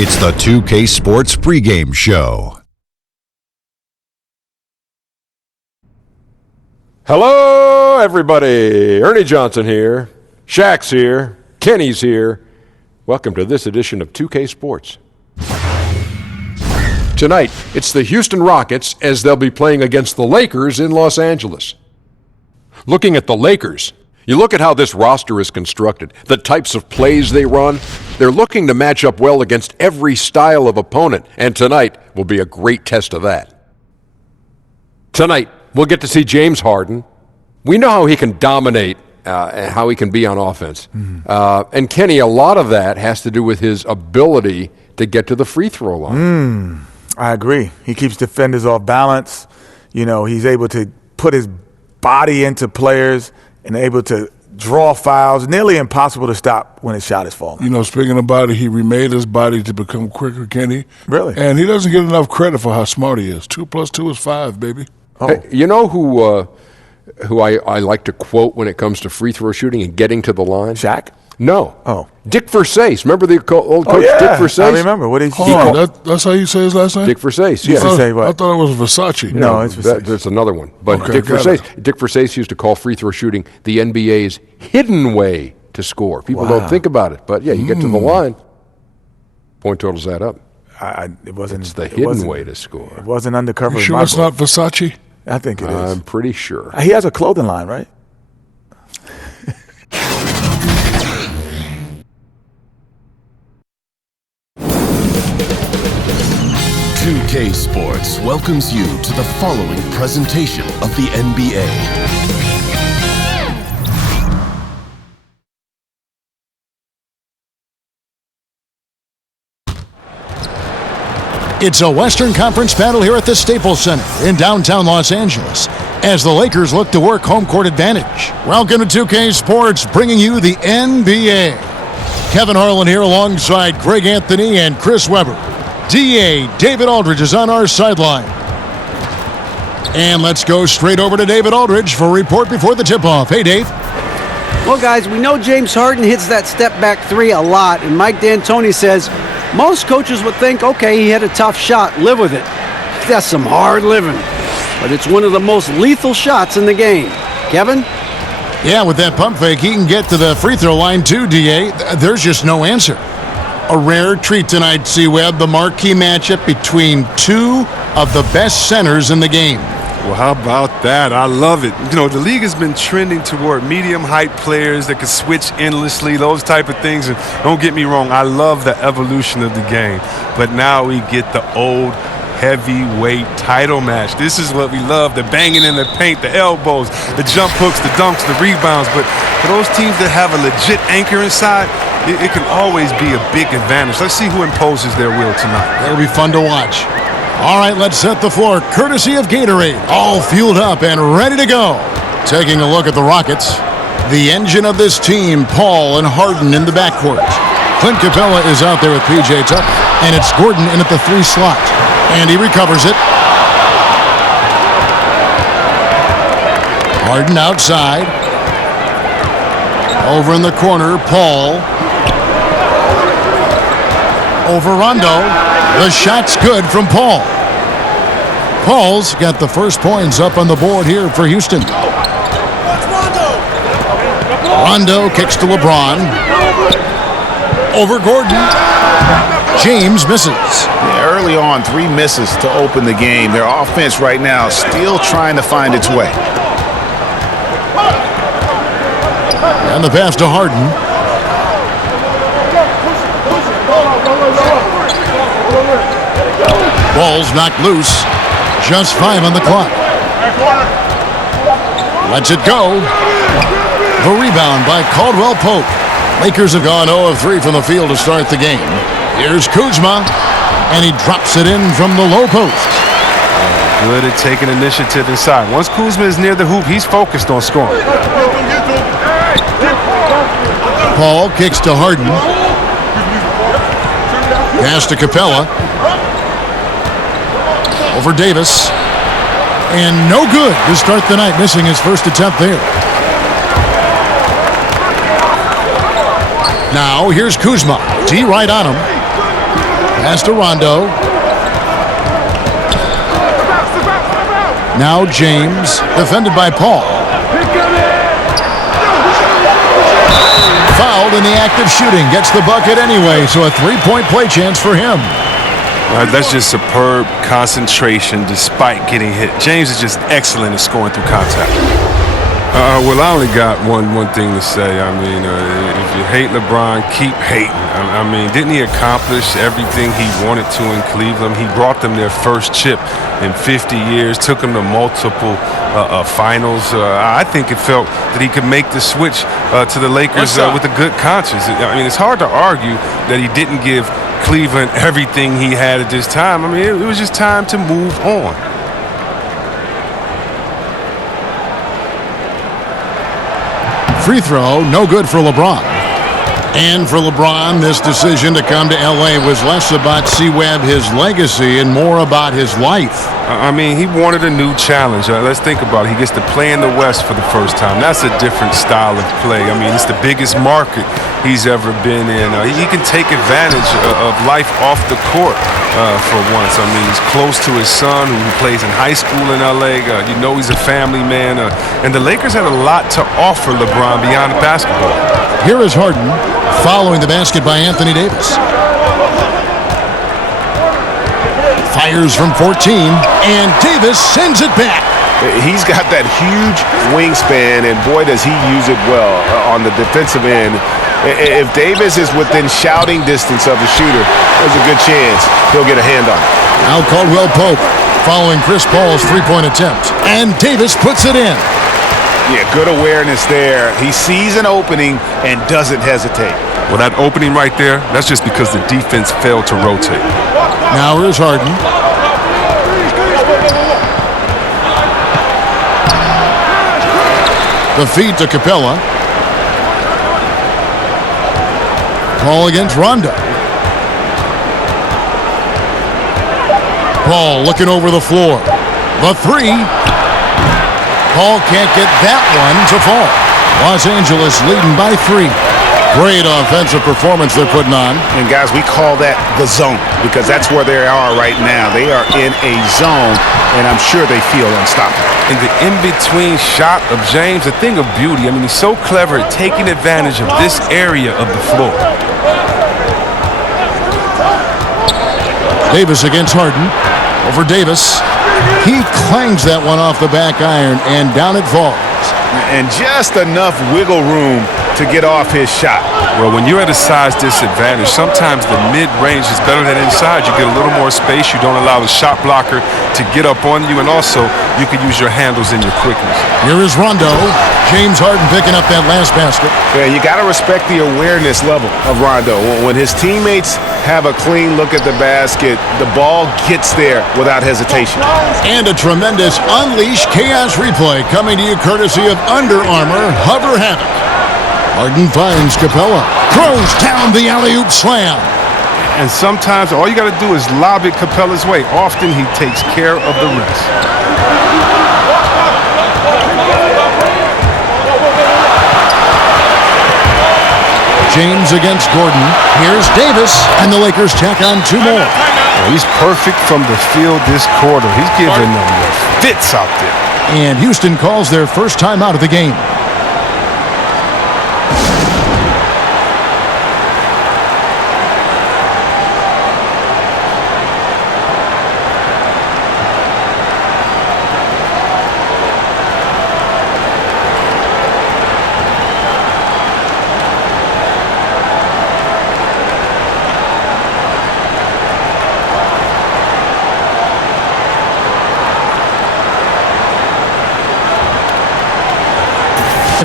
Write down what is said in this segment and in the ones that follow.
It's the 2K Sports pregame show. Hello, everybody. Ernie Johnson here. Shaq's here. Kenny's here. Welcome to this edition of 2K Sports. Tonight, it's the Houston Rockets as they'll be playing against the Lakers in Los Angeles. Looking at the Lakers, you look at how this roster is constructed, the types of plays they run. They're looking to match up well against every style of opponent, and tonight will be a great test of that. Tonight, we'll get to see James Harden. We know how he can dominate and how he can be on offense. And Kenny, a lot of that has to do with his ability to get to the free throw line. I agree. He keeps defenders off balance. You know, he's able to put his body into players and able to draw fouls. Nearly impossible to stop when his shot is falling. You know, speaking of body, he remade his body to become quicker, Kenny. Really? And he doesn't get enough credit for how smart he is. 2 + 2 is 5, baby. Oh. Hey, you know who I like to quote when it comes to free throw shooting and getting to the line? Shaq? No. Oh. Dick Versace. Remember the old coach yeah. Dick Versace? I remember. What did he Hold on, that's how you say his last name? Dick Versace, yeah. to say what? I thought it was Versace. No, it's Versace. That's another one. But Okay, Dick got Versace used to call free throw shooting the NBA's hidden way to score. People don't think about it, but yeah, you get to the line, point totals add up. It wasn't. It's the it hidden wasn't- way to score. It wasn't undercover. You in sure my it's book. not Versace? I think it is. I'm pretty sure. He has a clothing line, right? K Sports welcomes you to the following presentation of the NBA. It's a Western Conference battle here at the Staples Center in downtown Los Angeles as the Lakers look to work home court advantage. Welcome to 2K Sports, bringing you the NBA. Kevin Harlan here alongside Greg Anthony and Chris Webber. DA David Aldridge is on our sideline. And let's go straight over to David Aldridge for a report before the tip-off. Hey, Dave. Well, guys, we know James Harden hits that step-back three a lot, and Mike D'Antoni says most coaches would think, okay, he had a tough shot, live with it. That's some hard living. But it's one of the most lethal shots in the game. Kevin? Yeah, with that pump fake, he can get to the free throw line too, DA. There's just no answer. A rare treat tonight, C-Web, the marquee matchup between two of the best centers in the game. Well, how about that? I love it. You know, the league has been trending toward medium height players that can switch endlessly, those type of things. And don't get me wrong, I love the evolution of the game. But now we get the old heavyweight title match. This is what we love, the banging in the paint, the elbows, the jump hooks, the dunks, the rebounds. But for those teams that have a legit anchor inside, it can always be a big advantage. Let's see who imposes their will tonight. That'll be fun to watch. All right, let's set the floor, courtesy of Gatorade. All fueled up and ready to go. Taking a look at the Rockets. The engine of this team, Paul and Harden in the backcourt. Clint Capella is out there with P.J. Tucker, and it's Gordon in at the 3 slot. And he recovers it. Harden outside. Over in the corner, Paul. Over Rondo. The shot's good from Paul. Paul's got the first points up on the board here for Houston. Rondo kicks to LeBron. Over Gordon. James misses. Yeah, early on, 3 misses to open the game. Their offense right now still trying to find its way. And the pass to Harden. Ball's knocked loose. Just 5 on the clock. Lets it go. The rebound by Caldwell Pope. Lakers have gone 0 of 3 from the field to start the game. Here's Kuzma, and he drops it in from the low post. Good at taking initiative inside. Once Kuzma is near the hoop, he's focused on scoring. Paul kicks to Harden. Pass to Capella. Over Davis. And no good to start the night, missing his first attempt there. Now here's Kuzma. D right on him. Pass to Rondo. Now James, defended by Paul. Fouled in the act of shooting. Gets the bucket anyway, so a three-point play chance for him. That's just superb concentration despite getting hit. James is just excellent at scoring through contact. Well, I only got one thing to say. I mean, if you hate LeBron, keep hating. I mean, didn't he accomplish everything he wanted to in Cleveland? He brought them their first chip in 50 years, took them to multiple finals. I think it felt that he could make the switch to the Lakers with a good conscience. I mean, it's hard to argue that he didn't give Cleveland everything he had at this time. I mean, it was just time to move on. Free throw, no good for LeBron. And for LeBron, this decision to come to L.A. was less about C-Webb, his legacy, and more about his life. I mean, he wanted a new challenge. Let's think about it. He gets to play in the West for the first time. That's a different style of play. I mean, it's the biggest market he's ever been in. He can take advantage of life off the court for once. I mean, he's close to his son who plays in high school in L.A. You know he's a family man. And the Lakers had a lot to offer LeBron beyond basketball. Here is Harden following the basket by Anthony Davis. Fires from 14, and Davis sends it back. He's got that huge wingspan, and boy, does he use it well on the defensive end. If Davis is within shouting distance of the shooter, there's a good chance he'll get a hand on it. Now Caldwell Pope following Chris Paul's three-point attempt, and Davis puts it in. Yeah, good awareness there. He sees an opening and doesn't hesitate. Well, that opening right there, that's just because the defense failed to rotate. Now here's Harden. The feed to Capella. Paul against Rondo. Paul looking over the floor. The three. Paul can't get that one to fall. Los Angeles leading by 3. Great offensive performance they're putting on. And guys, we call that the zone because that's where they are right now. They are in a zone, and I'm sure they feel unstoppable. And the in-between shot of James, a thing of beauty. I mean, he's so clever at taking advantage of this area of the floor. Davis against Harden. Over Davis. He clangs that one off the back iron, and down it falls. And just enough wiggle room to get off his shot. Well, when you're at a size disadvantage, sometimes the mid-range is better than inside. You get a little more space. You don't allow the shot blocker to get up on you, and also you can use your handles and your quickness. Here is Rondo. James Harden picking up that last basket. Yeah, you got to respect the awareness level of Rondo. When his teammates have a clean look at the basket, the ball gets there without hesitation. And a tremendous Unleash Chaos replay coming to you courtesy of Under Armour Hover Havoc. Harden finds Capella. Throws down the alley-oop slam. And sometimes all you got to do is lob it Capella's way. Often he takes care of the rest. James against Gordon. Here's Davis, and the Lakers tack on 2 more. Well, he's perfect from the field this quarter. He's giving them the fits out there. And Houston calls their first time out of the game.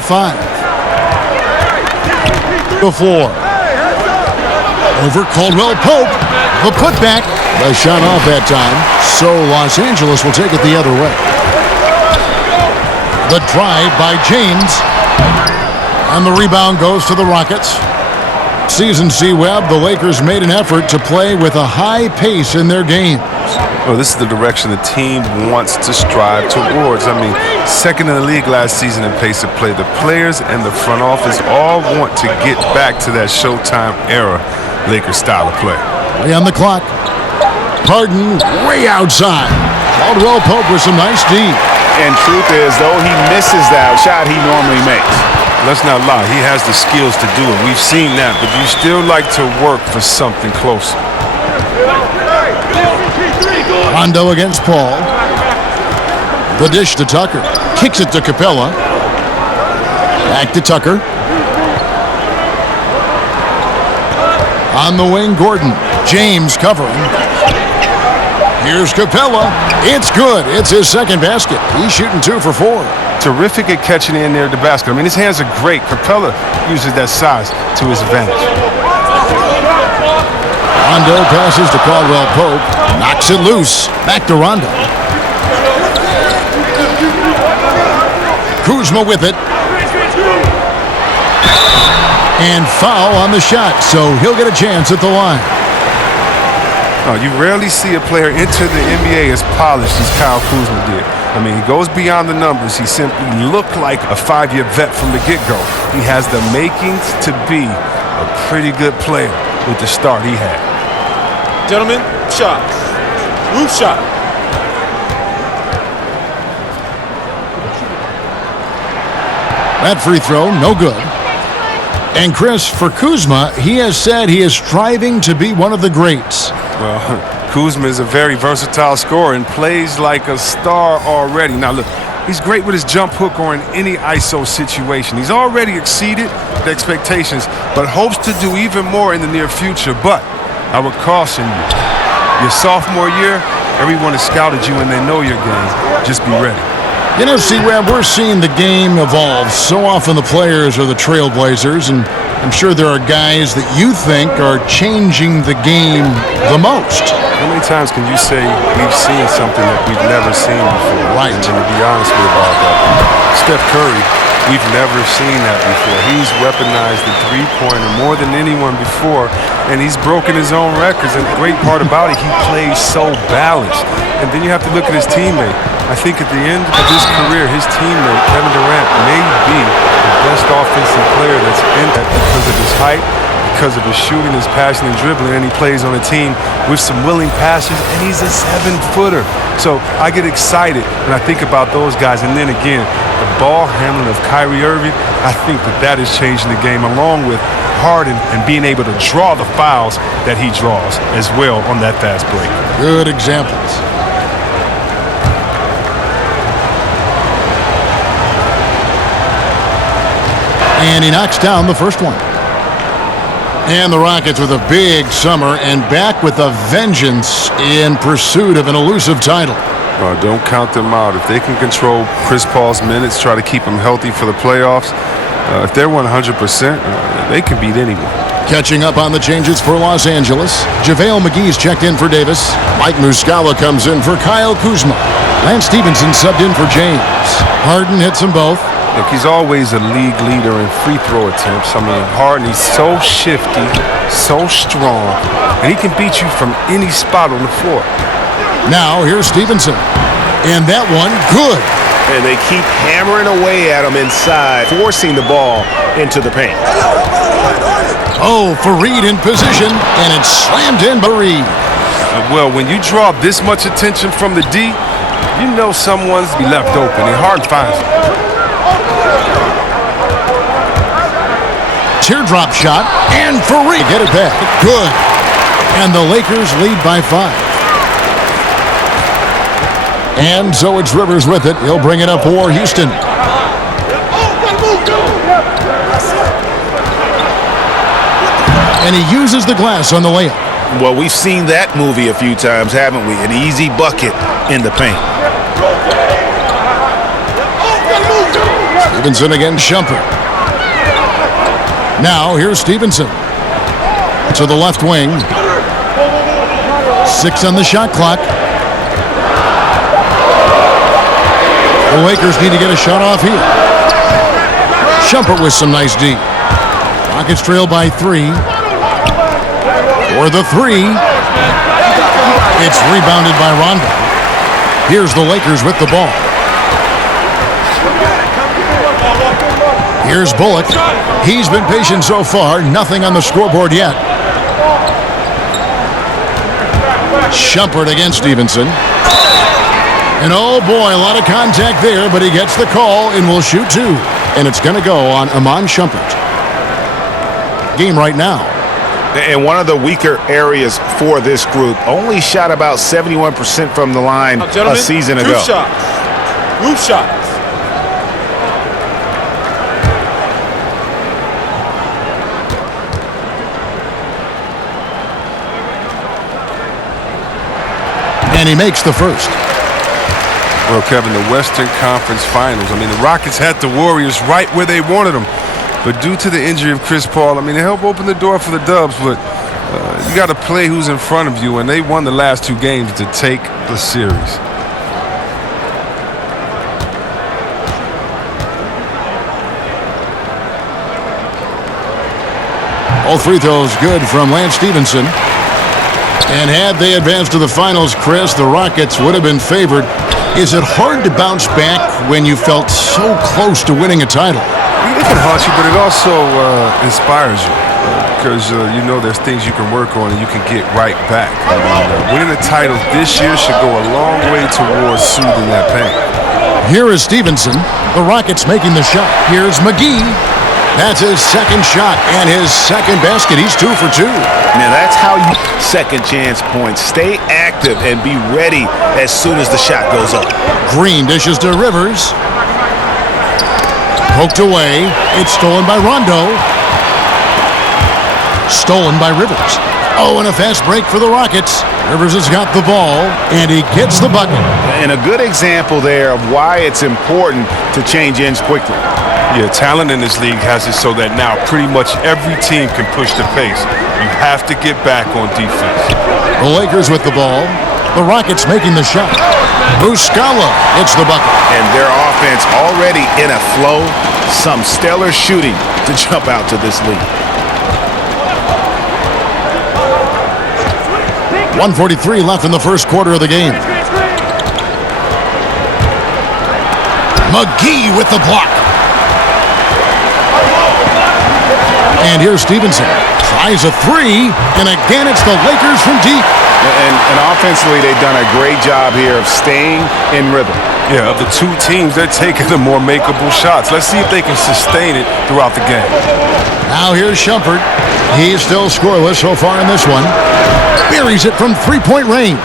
Five. The floor. Over Caldwell Pope. The putback. The shot off that time. So Los Angeles will take it the other way. The drive by James. And the rebound goes to the Rockets. Season C-Webb, the Lakers made an effort to play with a high pace in their games. Well, this is the direction the team wants to strive towards. I mean, second in the league last season in pace of play. The players and the front office all want to get back to that Showtime era Lakers style of play. Play on the clock. Harden way outside. Caldwell Pope with some nice D. And truth is, though he misses that shot he normally makes. Let's not lie. He has the skills to do it. We've seen that, but you still like to work for something closer. Rondo against Paul. The dish to Tucker. Kicks it to Capella. Back to Tucker. On the wing, Gordon. James covering. Here's Capella. It's good. It's his second basket. He's shooting 2 for 4. Terrific at catching in there at the basket. I mean, his hands are great. Capella uses that size to his advantage. Rondo passes to Caldwell Pope. Knocks it loose. Back to Rondo. Kuzma with it. And foul on the shot, so he'll get a chance at the line. Oh, you rarely see a player enter the NBA as polished as Kyle Kuzma did. I mean, he goes beyond the numbers. He simply looked like a 5-year vet from the get-go. He has the makings to be a pretty good player with the start he had. Gentlemen, shot. Roof shot. That free throw, no good. And Chris, for Kuzma, he has said he is striving to be one of the greats. Well, Kuzma is a very versatile scorer and plays like a star already. Now, look, he's great with his jump hook or in any ISO situation. He's already exceeded the expectations, but hopes to do even more in the near future. But I would caution you, your sophomore year, everyone has scouted you and they know your game. Just be ready. You know, C-Web, we're seeing the game evolve. So often the players are the trailblazers, and I'm sure there are guys that you think are changing the game the most. How many times can you say we've seen something that we've never seen before? Right. And to be honest with you about that, Steph Curry, we've never seen that before. He's weaponized the three-pointer more than anyone before, and he's broken his own records. And the great part about it, he plays so balanced. And then you have to look at his teammate. I think at the end of his career, his teammate, Kevin Durant, may be the best offensive player that's in that because of his height, because of his shooting, his passing, and dribbling, and he plays on a team with some willing passers, and he's a 7-footer. So I get excited when I think about those guys. And then again, the ball handling of Kyrie Irving, I think that is changing the game, along with Harden and being able to draw the fouls that he draws as well on that fast break. Good examples. And he knocks down the first one. And the Rockets with a big summer and back with a vengeance in pursuit of an elusive title. Don't count them out. If they can control Chris Paul's minutes, try to keep him healthy for the playoffs, if they're 100%, they can beat anyone. Catching up on the changes for Los Angeles, JaVale McGee's checked in for Davis. Mike Muscala comes in for Kyle Kuzma. Lance Stevenson subbed in for James. Harden hits them both. Look, he's always a league leader in free throw attempts. I mean, Harden, he's so shifty, so strong, and he can beat you from any spot on the floor. Now, here's Stevenson. And that one, good. And they keep hammering away at him inside, forcing the ball into the paint. Oh, Fareed in position, and it's slammed in by Reed. Well, when you draw this much attention from the D, you know someone's be left open, and Harden finds it. Teardrop shot, and Fareed get it back. Good. And the Lakers lead by 5. And so it's Rivers with it. He'll bring it up for Houston. And he uses the glass on the layup. Well, we've seen that movie a few times, haven't we? An easy bucket in the paint. Stevenson against Shumpert. Now, here's Stevenson. To the left wing. 6 on the shot clock. The Lakers need to get a shot off here. Shumpert with some nice D. Rockets trail by 3. For the 3. It's rebounded by Rondo. Here's the Lakers with the ball. Here's Bullock. He's been patient so far. Nothing on the scoreboard yet. Shumpert against Stevenson. And oh boy, a lot of contact there, but he gets the call and will shoot two. And it's going to go on Iman Shumpert. Game right now. And one of the weaker areas for this group, only shot about 71% from the line a season ago. Roof shots. Roof shots. And he makes the first. Well, Kevin, the Western Conference Finals. I mean, the Rockets had the Warriors right where they wanted them. But due to the injury of Chris Paul, I mean, they helped open the door for the Dubs. But you got to play who's in front of you. And they won the last two games to take the series. All free throws good from Lance Stevenson. And had they advanced to the finals, Chris, the Rockets would have been favored. Is it hard to bounce back when you felt so close to winning a title? It can haunt you, but it also inspires you. Because you know there's things you can work on and you can get right back. I mean, winning a title this year should go a long way towards soothing that pain. Here is Stevenson. The Rockets making the shot. Here's McGee. That's his second shot and his second basket. He's 2 for 2. Now that's how you second chance points. Stay active and be ready as soon as the shot goes up. Green dishes to Rivers. Poked away. It's stolen by Rondo. Stolen by Rivers. Oh, and a fast break for the Rockets. Rivers has got the ball, and he gets the bucket. And a good example there of why it's important to change ends quickly. Yeah, talent in this league has it so that now pretty much every team can push the pace. You have to get back on defense. The Lakers with the ball. The Rockets making the shot. Muscala hits the bucket. And their offense already in a flow. Some stellar shooting to jump out to this lead. 1:43 left in the first quarter of the game. McGee with the block. And here's Stevenson. Tries a three, and again it's the Lakers from deep. And offensively, they've done a great job here of staying in rhythm. Yeah, of the two teams, they're taking the more makeable shots. Let's see if they can sustain it throughout the game. Now here's Shumpert. He's still scoreless so far in this one. Buries it from three-point range.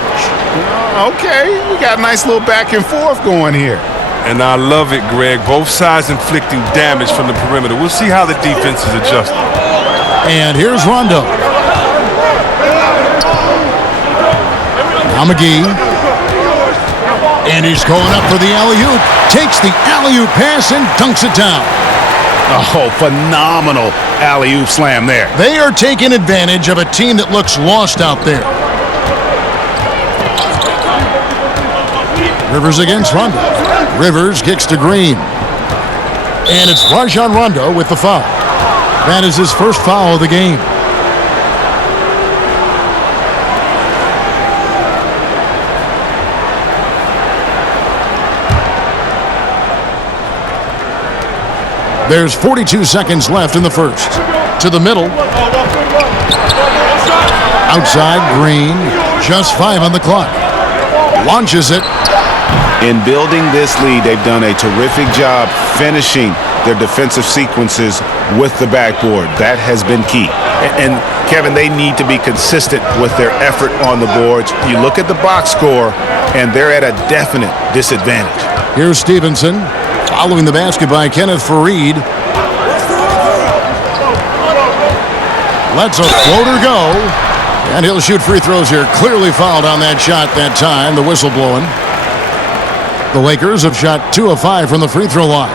Okay, we got a nice little back and forth going here. And I love it, Greg. Both sides inflicting damage from the perimeter. We'll see how the defense is adjusting. And here's Rondo. Now McGee. And he's going up for the alley-oop. Takes the alley-oop pass and dunks it down. Oh, phenomenal alley-oop slam there. They are taking advantage of a team that looks lost out there. Rivers against Rondo. Rivers kicks to Green. And it's Rajon Rondo with the foul. That is his first foul of the game. There's 42 seconds left in the first. To the middle. Outside, Green. Just 5 on the clock. Launches it. In building this lead, they've done a terrific job finishing their defensive sequences with the backboard. That has been key. And Kevin, they need to be consistent with their effort on the boards. You look at the box score, and they're at a definite disadvantage. Here's Stevenson. Following the basket by Kenneth Faried. Lets a floater go. And he'll shoot free throws here. Clearly fouled on that shot that time. The whistle blowing. The Lakers have shot 2 of 5 from the free throw line.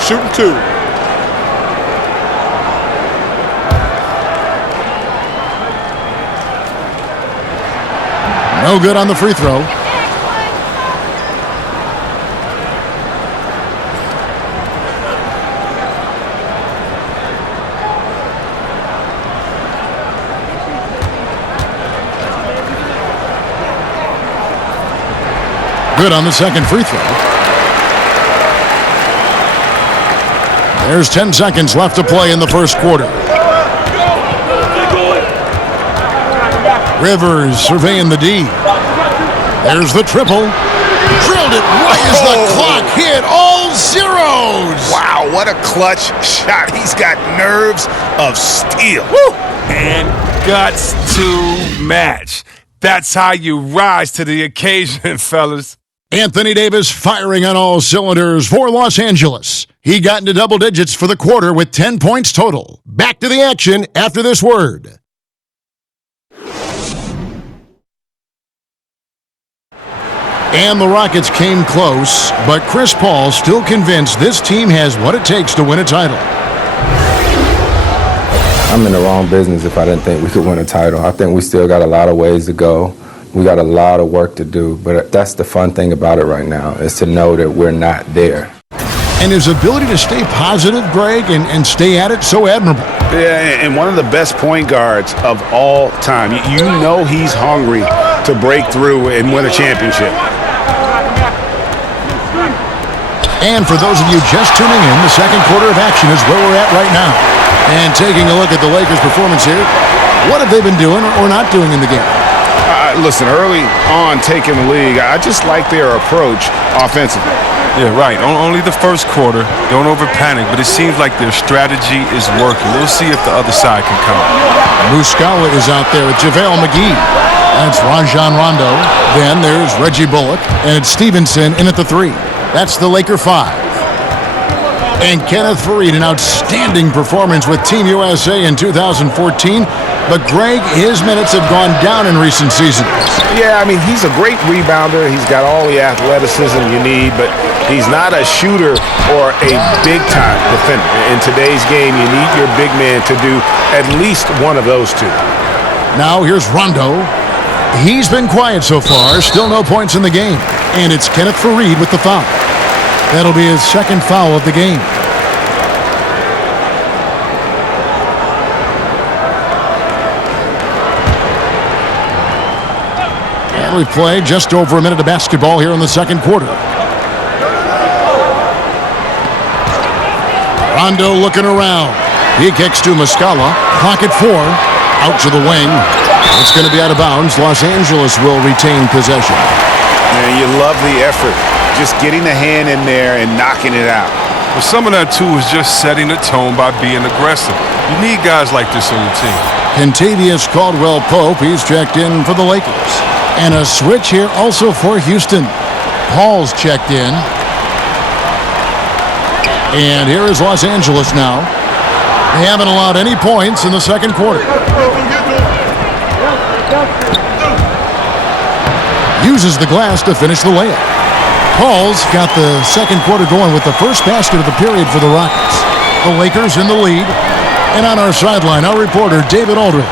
Shooting 2. No good on the free throw. Good on the second free throw. There's 10 seconds left to play in the first quarter. Rivers surveying the D. There's the triple. Drilled it right as the clock hit all zeros. Wow, what a clutch shot. He's got nerves of steel. Woo! And guts to match. That's how you rise to the occasion, fellas. Anthony Davis firing on all cylinders for Los Angeles. He got into double digits for the quarter with 10 points total. Back to the action after this word. And the Rockets came close, but Chris Paul still convinced this team has what it takes to win a title. I'm in the wrong business if I didn't think we could win a title. I think we still got a lot of ways to go. We got a lot of work to do, but that's the fun thing about it right now, is to know that we're not there. And his ability to stay positive, Greg, and stay at it, so admirable. Yeah, and one of the best point guards of all time. You know he's hungry to break through and win a championship. And for those of you just tuning in, the second quarter of action is where we're at right now. And taking a look at the Lakers' performance here, what have they been doing or not doing in the game? Listen, early on taking the league, I just like their approach offensively. Yeah, right. Only the first quarter. Don't over-panic, but it seems like their strategy is working. We'll see if the other side can come. Muscala is out there with JaVale McGee. That's Rajon Rondo. Then there's Reggie Bullock, and it's Stevenson in at the 3. That's the Laker 5. And Kenneth Faried, an outstanding performance with Team USA in 2014. But Greg, his minutes have gone down in recent seasons. Yeah, I mean, he's a great rebounder. He's got all the athleticism you need, but he's not a shooter or a big-time defender. In today's game, you need your big man to do at least one of those two. Now here's Rondo. He's been quiet so far, still no points in the game. And it's Kenneth Faried with the foul. That'll be his second foul of the game. And we've played just over a minute of basketball here in the second quarter. Rondo looking around. He kicks to Muscala. Clock at 4. Out to the wing. It's going to be out of bounds. Los Angeles will retain possession. Man, you love the effort. Just getting the hand in there and knocking it out. Well, some of that, too, is just setting the tone by being aggressive. You need guys like this on your team. Kentavious Caldwell-Pope, he's checked in for the Lakers. And a switch here also for Houston. Paul's checked in. And here is Los Angeles now. They haven't allowed any points in the second quarter. Uses the glass to finish the layup. Paul's got the second quarter going with the first basket of the period for the Rockets. The Lakers in the lead. And on our sideline, our reporter, David Aldridge.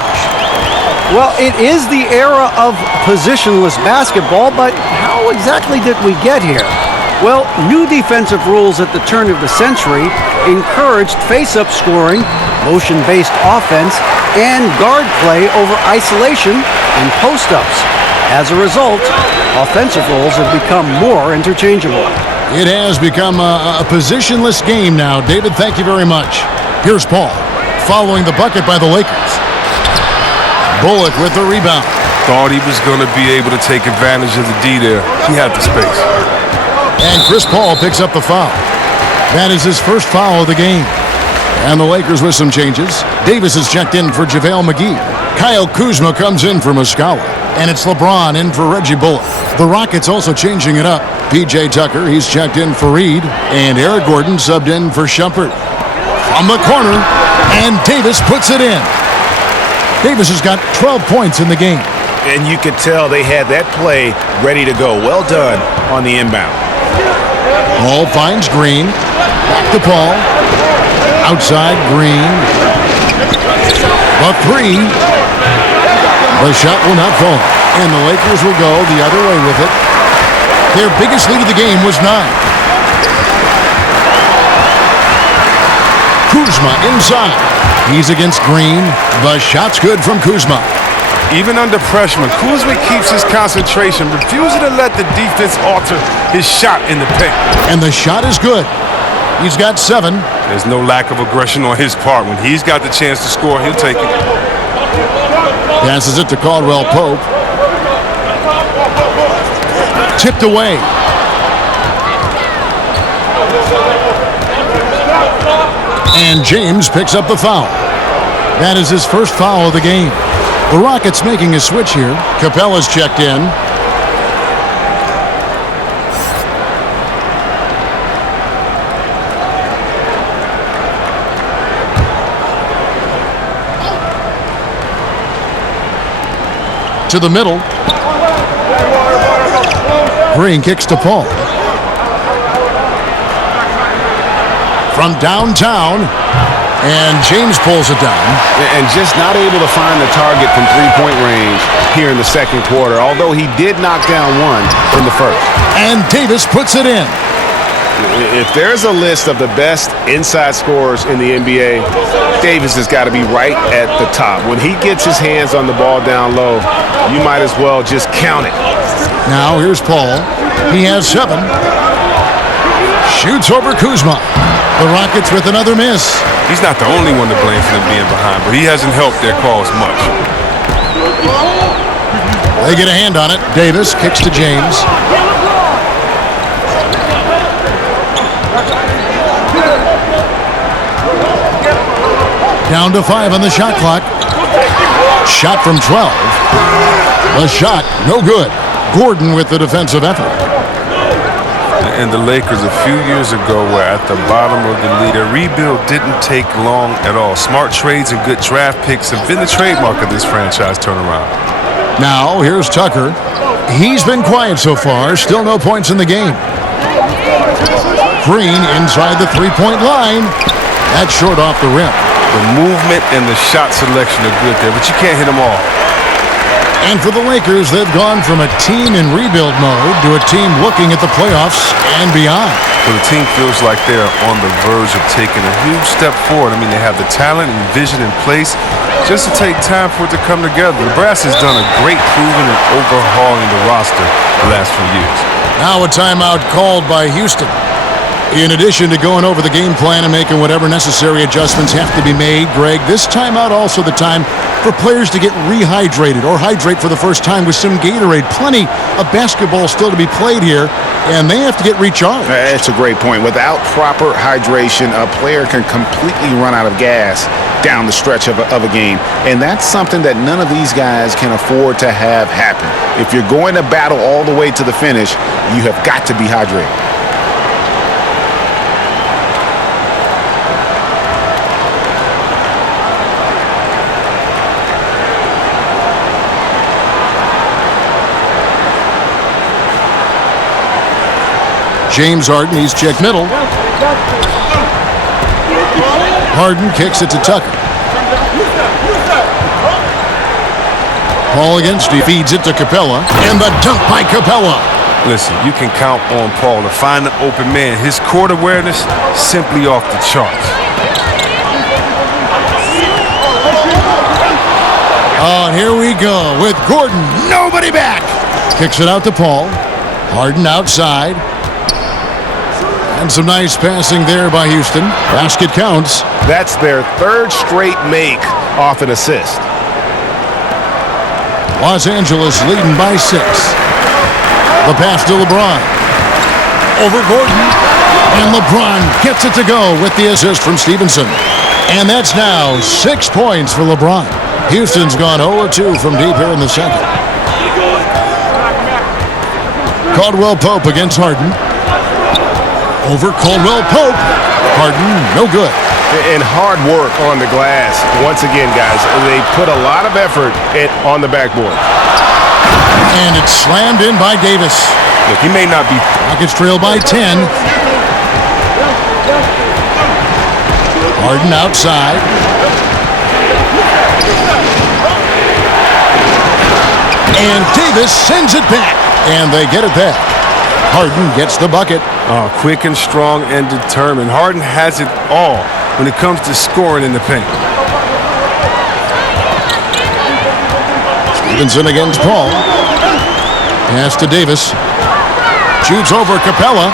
Well, it is the era of positionless basketball, but how exactly did we get here? Well, new defensive rules at the turn of the century encouraged face-up scoring, motion-based offense, and guard play over isolation and post-ups. As a result, offensive roles have become more interchangeable. It has become a positionless game now. David, thank you very much. Here's Paul, following the bucket by the Lakers. Bullock with the rebound. Thought he was going to be able to take advantage of the D there. He had the space. And Chris Paul picks up the foul. That is his first foul of the game. And the Lakers with some changes. Davis is checked in for JaVale McGee. Kyle Kuzma comes in for Muscala. And it's LeBron in for Reggie Bullock. The Rockets also changing it up. P.J. Tucker, he's checked in for Reed. And Eric Gordon subbed in for Shumpert. From the corner, and Davis puts it in. Davis has got 12 points in the game. And you could tell they had that play ready to go. Well done on the inbound. Paul finds Green. Back to Paul. Outside, Green. The 3. The shot will not fall. And the Lakers will go the other way with it. Their biggest lead of the game was 9. Kuzma inside. He's against Green. The shot's good from Kuzma. Even under pressure, Kuzma keeps his concentration, refusing to let the defense alter his shot in the paint. And the shot is good. He's got 7. There's no lack of aggression on his part. When he's got the chance to score, he'll take it. Passes it to Caldwell Pope. Tipped away. And James picks up the foul. That is his first foul of the game. The Rockets making a switch here. Capella's checked in. To the middle. Green kicks to Paul. From downtown, and James pulls it down. And just not able to find the target from three-point range here in the second quarter, although he did knock down one in the first. And Davis puts it in. If there's a list of the best inside scorers in the NBA, Davis has got to be right at the top. When he gets his hands on the ball down low, you might as well just count it. Now here's Paul. He has 7. Shoots over Kuzma. The Rockets with another miss. He's not the only one to blame for them being behind, but he hasn't helped their cause much. They get a hand on it. Davis kicks to James. Down to 5 on the shot clock. Shot from 12. The shot, no good. Gordon with the defensive effort. And the Lakers a few years ago were at the bottom of the league. Their rebuild didn't take long at all. Smart trades and good draft picks have been the trademark of this franchise turnaround. Now, here's Tucker. He's been quiet so far. Still no points in the game. Green inside the three-point line. That's short off the rim. The movement and the shot selection are good there, but you can't hit them all. And for the Lakers, they've gone from a team in rebuild mode to a team looking at the playoffs and beyond. Well, the team feels like they're on the verge of taking a huge step forward. I mean, they have the talent and vision in place just to take time for it to come together. The brass has done a great proving and overhauling the roster the last few years. Now a timeout called by Houston. In addition to going over the game plan and making whatever necessary adjustments have to be made, Greg, this timeout also the time for players to get rehydrated or hydrate for the first time with some Gatorade. Plenty of basketball still to be played here, and they have to get recharged. That's a great point. Without proper hydration, a player can completely run out of gas down the stretch of a game, and that's something that none of these guys can afford to have happen. If you're going to battle all the way to the finish, you have got to be hydrated. James Harden, he's checked middle. Harden kicks it to Tucker. Paul against, he feeds it to Capella. And the dunk by Capella. Listen, you can count on Paul to find the open man. His court awareness, simply off the charts. Oh, here we go with Gordon. Nobody back. Kicks it out to Paul. Harden outside. And some nice passing there by Houston. Basket counts. That's their third straight make off an assist. Los Angeles leading by 6. The pass to LeBron. Over Gordon. And LeBron gets it to go with the assist from Stevenson. And that's now 6 points for LeBron. Houston's gone 0-2 from deep here in the second. Caldwell Pope against Harden. Over Caldwell Pope. Harden, no good. And hard work on the glass. Once again, guys, they put a lot of effort on the backboard. And it's slammed in by Davis. Look, he may not be... Rockets trail by 10. Harden outside. And Davis sends it back. And they get it back. Harden gets the bucket. Oh, quick and strong and determined. Harden has it all when it comes to scoring in the paint. Stevenson against Paul. Pass to Davis. Shoots over Capella.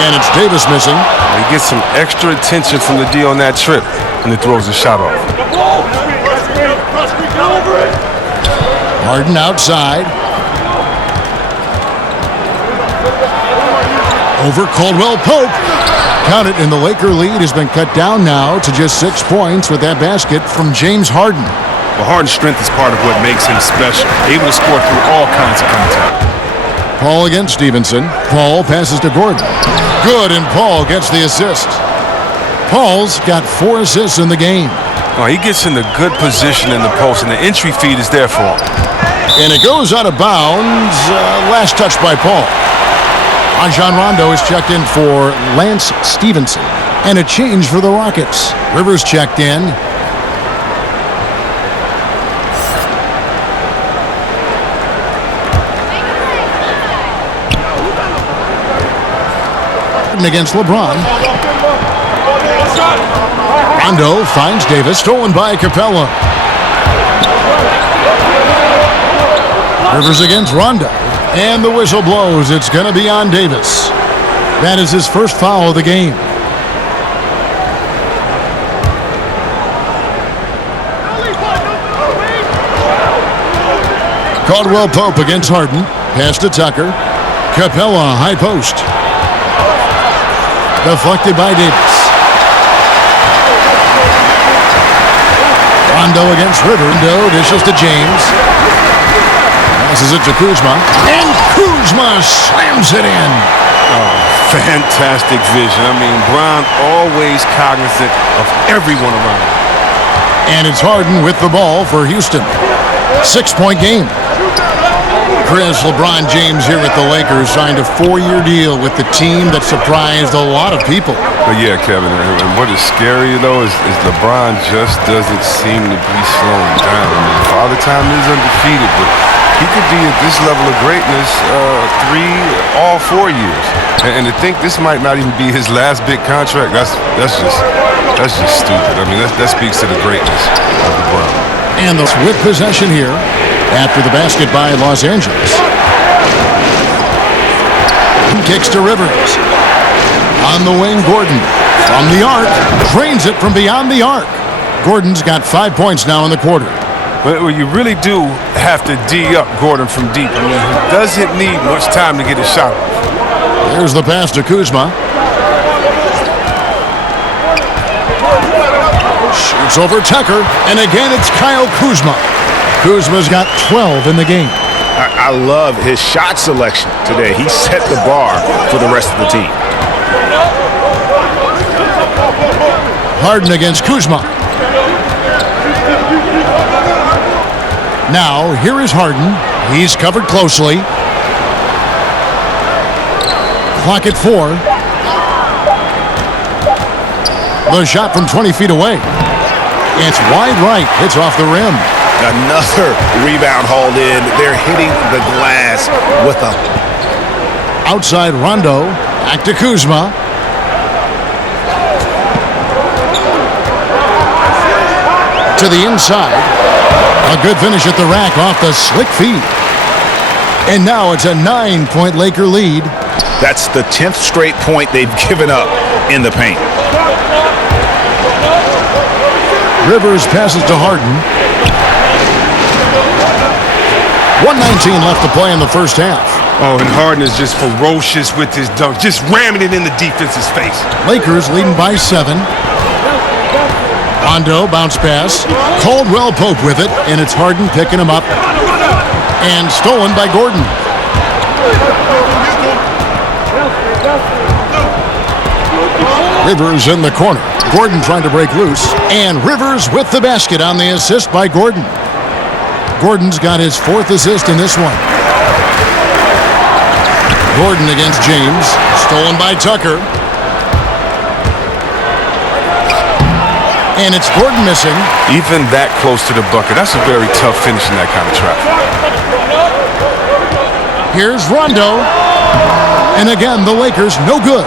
And it's Davis missing. He gets some extra attention from the D on that trip, and he throws a shot off. Harden outside. Over Caldwell Pope. Count it, and the Laker lead has been cut down now to just 6 points with that basket from James Harden. Well, Harden's strength is part of what makes him special. Able to score through all kinds of contact. Paul against Stevenson. Paul passes to Gordon. Good, and Paul gets the assist. Paul's got 4 assists in the game. Oh, he gets in a good position in the post, and the entry feed is there for him. And it goes out of bounds. Last touch by Paul. Rajon Rondo is checked in for Lance Stevenson. And a change for the Rockets. Rivers checked in. Against LeBron. Rondo finds Davis, stolen by Capella. Rivers against Rondo, and the whistle blows. It's going to be on Davis. That is his first foul of the game. Caldwell Pope against Harden. Pass to Tucker. Capella, high post. Deflected by Davis. Rondo against Rivers. Rondo dishes to James. Passes it to Kuzma. And Kuzma slams it in. Oh, fantastic vision. I mean, Bron always cognizant of everyone around him. And it's Harden with the ball for Houston. 6-point game. Chris, LeBron James here with the Lakers signed a 4-year deal with the team that surprised a lot of people. But yeah, Kevin, and what is scary though is LeBron just doesn't seem to be slowing down. I mean, Father Time is undefeated, but he could be at this level of greatness all 4 years. And to think this might not even be his last big contract, that's just stupid. I mean, that speaks to the greatness of LeBron. And with possession here after the basket by Los Angeles. Kicks to Rivers. On the wing, Gordon. From the arc. Drains it from beyond the arc. Gordon's got 5 points now in the quarter. But you really do have to D up Gordon from deep. I mean, he doesn't need much time to get his shot off. There's the pass to Kuzma. Shoots over Tucker, and again it's Kyle Kuzma. Kuzma's got 12 in the game. I love his shot selection today. He set the bar for the rest of the team. Harden against Kuzma. Now, here is Harden. He's covered closely. Clock at 4. The shot from 20 feet away. It's wide right. It's off the rim. Another rebound hauled in. They're hitting the glass with a... Outside Rondo. Back to Kuzma. To the inside. A good finish at the rack off the slick feed. And now it's a 9-point Laker lead. That's the 10th straight point they've given up in the paint. Rivers passes to Harden. 1:19 left to play in the first half. Oh, and Harden is just ferocious with his dunk, just ramming it in the defense's face. Lakers leading by 7. Rondo bounce pass. Caldwell Pope with it, and it's Harden picking him up. And stolen by Gordon. Rivers in the corner. Gordon trying to break loose. And Rivers with the basket on the assist by Gordon. Gordon's got his 4th assist in this one. Gordon against James. Stolen by Tucker. And it's Gordon missing. Even that close to the bucket, that's a very tough finish in that kind of traffic. Here's Rondo. And again, the Lakers no good.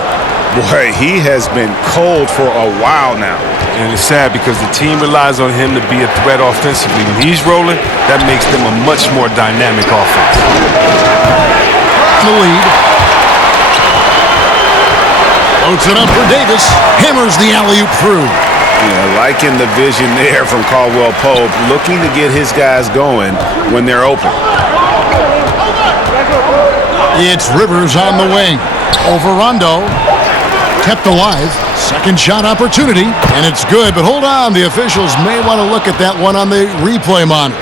Boy, he has been cold for a while now. And it's sad because the team relies on him to be a threat offensively. When he's rolling, that makes them a much more dynamic offense. The lead. Floats it up for Davis. Hammers the alley-oop through. Yeah, liking the vision there from Caldwell Pope, looking to get his guys going when they're open. It's Rivers on the wing. Over Rondo. Kept alive. Second shot opportunity. And it's good, but hold on. The officials may want to look at that one on the replay monitor.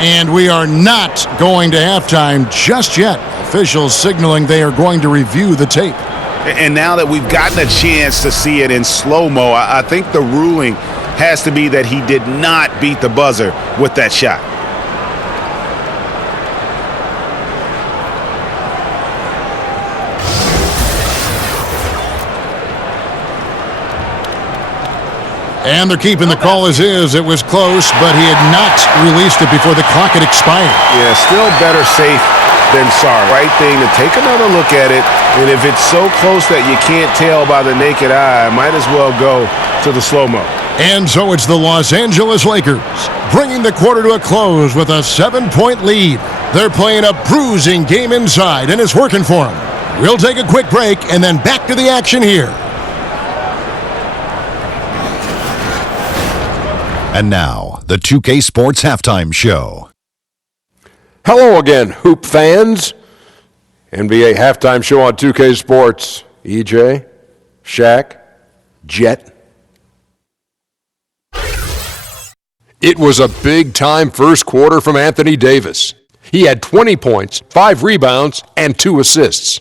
And we are not going to halftime just yet. Officials signaling they are going to review the tape. And now that we've gotten a chance to see it in slow-mo, I think the ruling has to be that he did not beat the buzzer with that shot. And they're keeping the call as is. It was close, but he had not released it before the clock had expired. Yeah, still better safe than sorry. Right thing to take another look at it, and if it's so close that you can't tell by the naked eye, might as well go to the slow-mo. And so it's the Los Angeles Lakers bringing the quarter to a close with a 7-point lead. They're playing a bruising game inside, and it's working for them. We'll take a quick break and then back to the action here. And now, the 2K Sports Halftime Show. Hello again, Hoop fans. NBA Halftime Show on 2K Sports. EJ, Shaq, Jet. It was a big-time first quarter from Anthony Davis. He had 20 points, 5 rebounds, and 2 assists.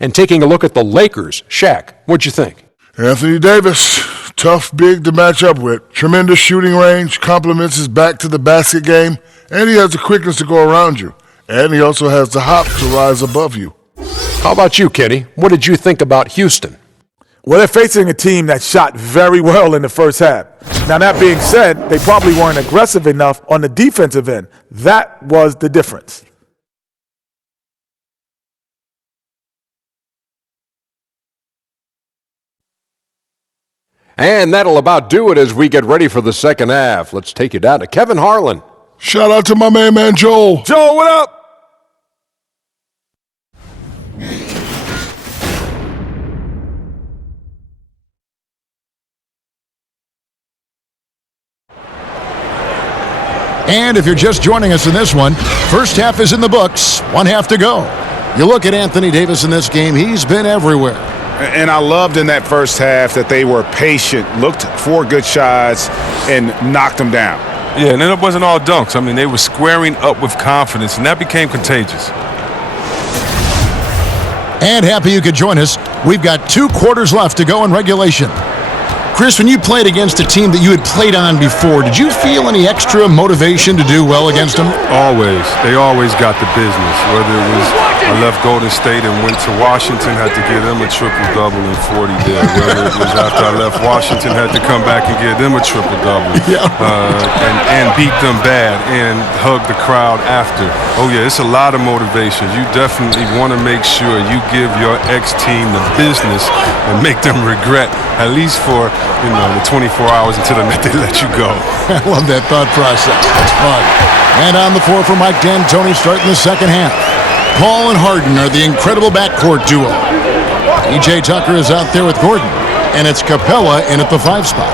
And taking a look at the Lakers, Shaq, what'd you think? Anthony Davis, tough big to match up with. Tremendous shooting range, complements his back-to-the-basket game, and he has the quickness to go around you. And he also has the hop to rise above you. How about you, Kenny? What did you think about Houston? Well, they're facing a team that shot very well in the first half. Now, that being said, they probably weren't aggressive enough on the defensive end. That was the difference. And that'll about do it as we get ready for the second half. Let's take you down to Kevin Harlan. Shout out to my main man, Joel. Joel, what up? And if you're just joining us in this one, first half is in the books, 1 half to go. You look at Anthony Davis in this game, he's been everywhere. And I loved in that first half that they were patient, looked for good shots, and knocked them down. Yeah, and then it wasn't all dunks. I mean, they were squaring up with confidence, and that became contagious. And happy you could join us. We've got 2 quarters left to go in regulation. Chris, when you played against a team that you had played on before, did you feel any extra motivation to do well against them? Always. They always got the business. Whether it was I left Golden State and went to Washington, had to give them a triple-double in 40 there. Whether it was after I left Washington, had to come back and give them a triple-double. And beat them bad and hug the crowd after. Oh, yeah, it's a lot of motivation. You definitely want to make sure you give your ex-team the business and make them regret, at least for the 24 hours until the night they let you go. I love that thought process. That's fun. And on the floor for Mike D'Antoni starting the second half. Paul and Harden are the incredible backcourt duo. E.J. Tucker is out there with Gordon. And it's Capella in at the 5 spot.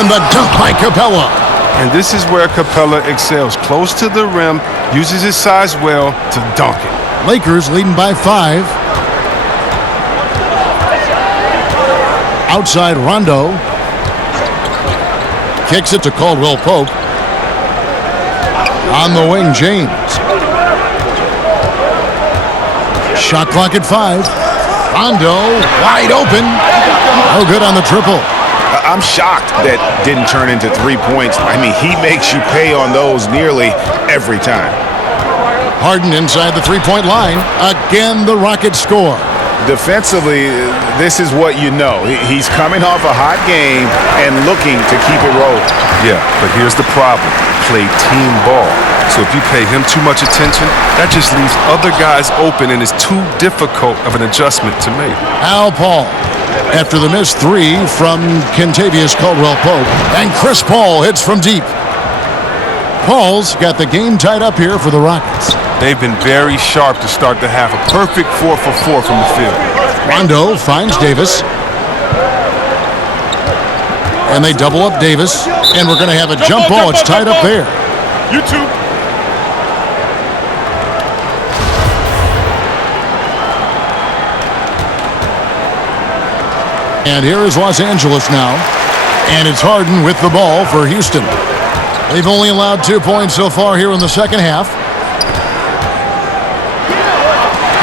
And the dunk by Capella. And this is where Capella excels. Close to the rim, uses his size well to dunk it. Lakers leading by 5. Outside Rondo. Kicks it to Caldwell Pope. On the wing, James. Shot clock at 5. Rondo wide open. No good on the triple. I'm shocked that didn't turn into 3 points. I mean, he makes you pay on those nearly every time. Harden inside the 3-point line. Again, the Rockets score. Defensively, this is what you know. He's coming off a hot game and looking to keep it rolling. Yeah, but here's the problem. Play team ball. So if you pay him too much attention, that just leaves other guys open and is too difficult of an adjustment to make. Al Paul, after the missed 3 from Kentavious Caldwell-Pope, and Chris Paul hits from deep. Paul's got the game tied up here for the Rockets. They've been very sharp to start the half. A perfect 4 for 4 from the field. Rondo finds Davis. And they double up Davis. And we're going to have a jump ball. It's tied up there. You two. And here is Los Angeles now. And it's Harden with the ball for Houston. They've only allowed 2 points so far here in the second half.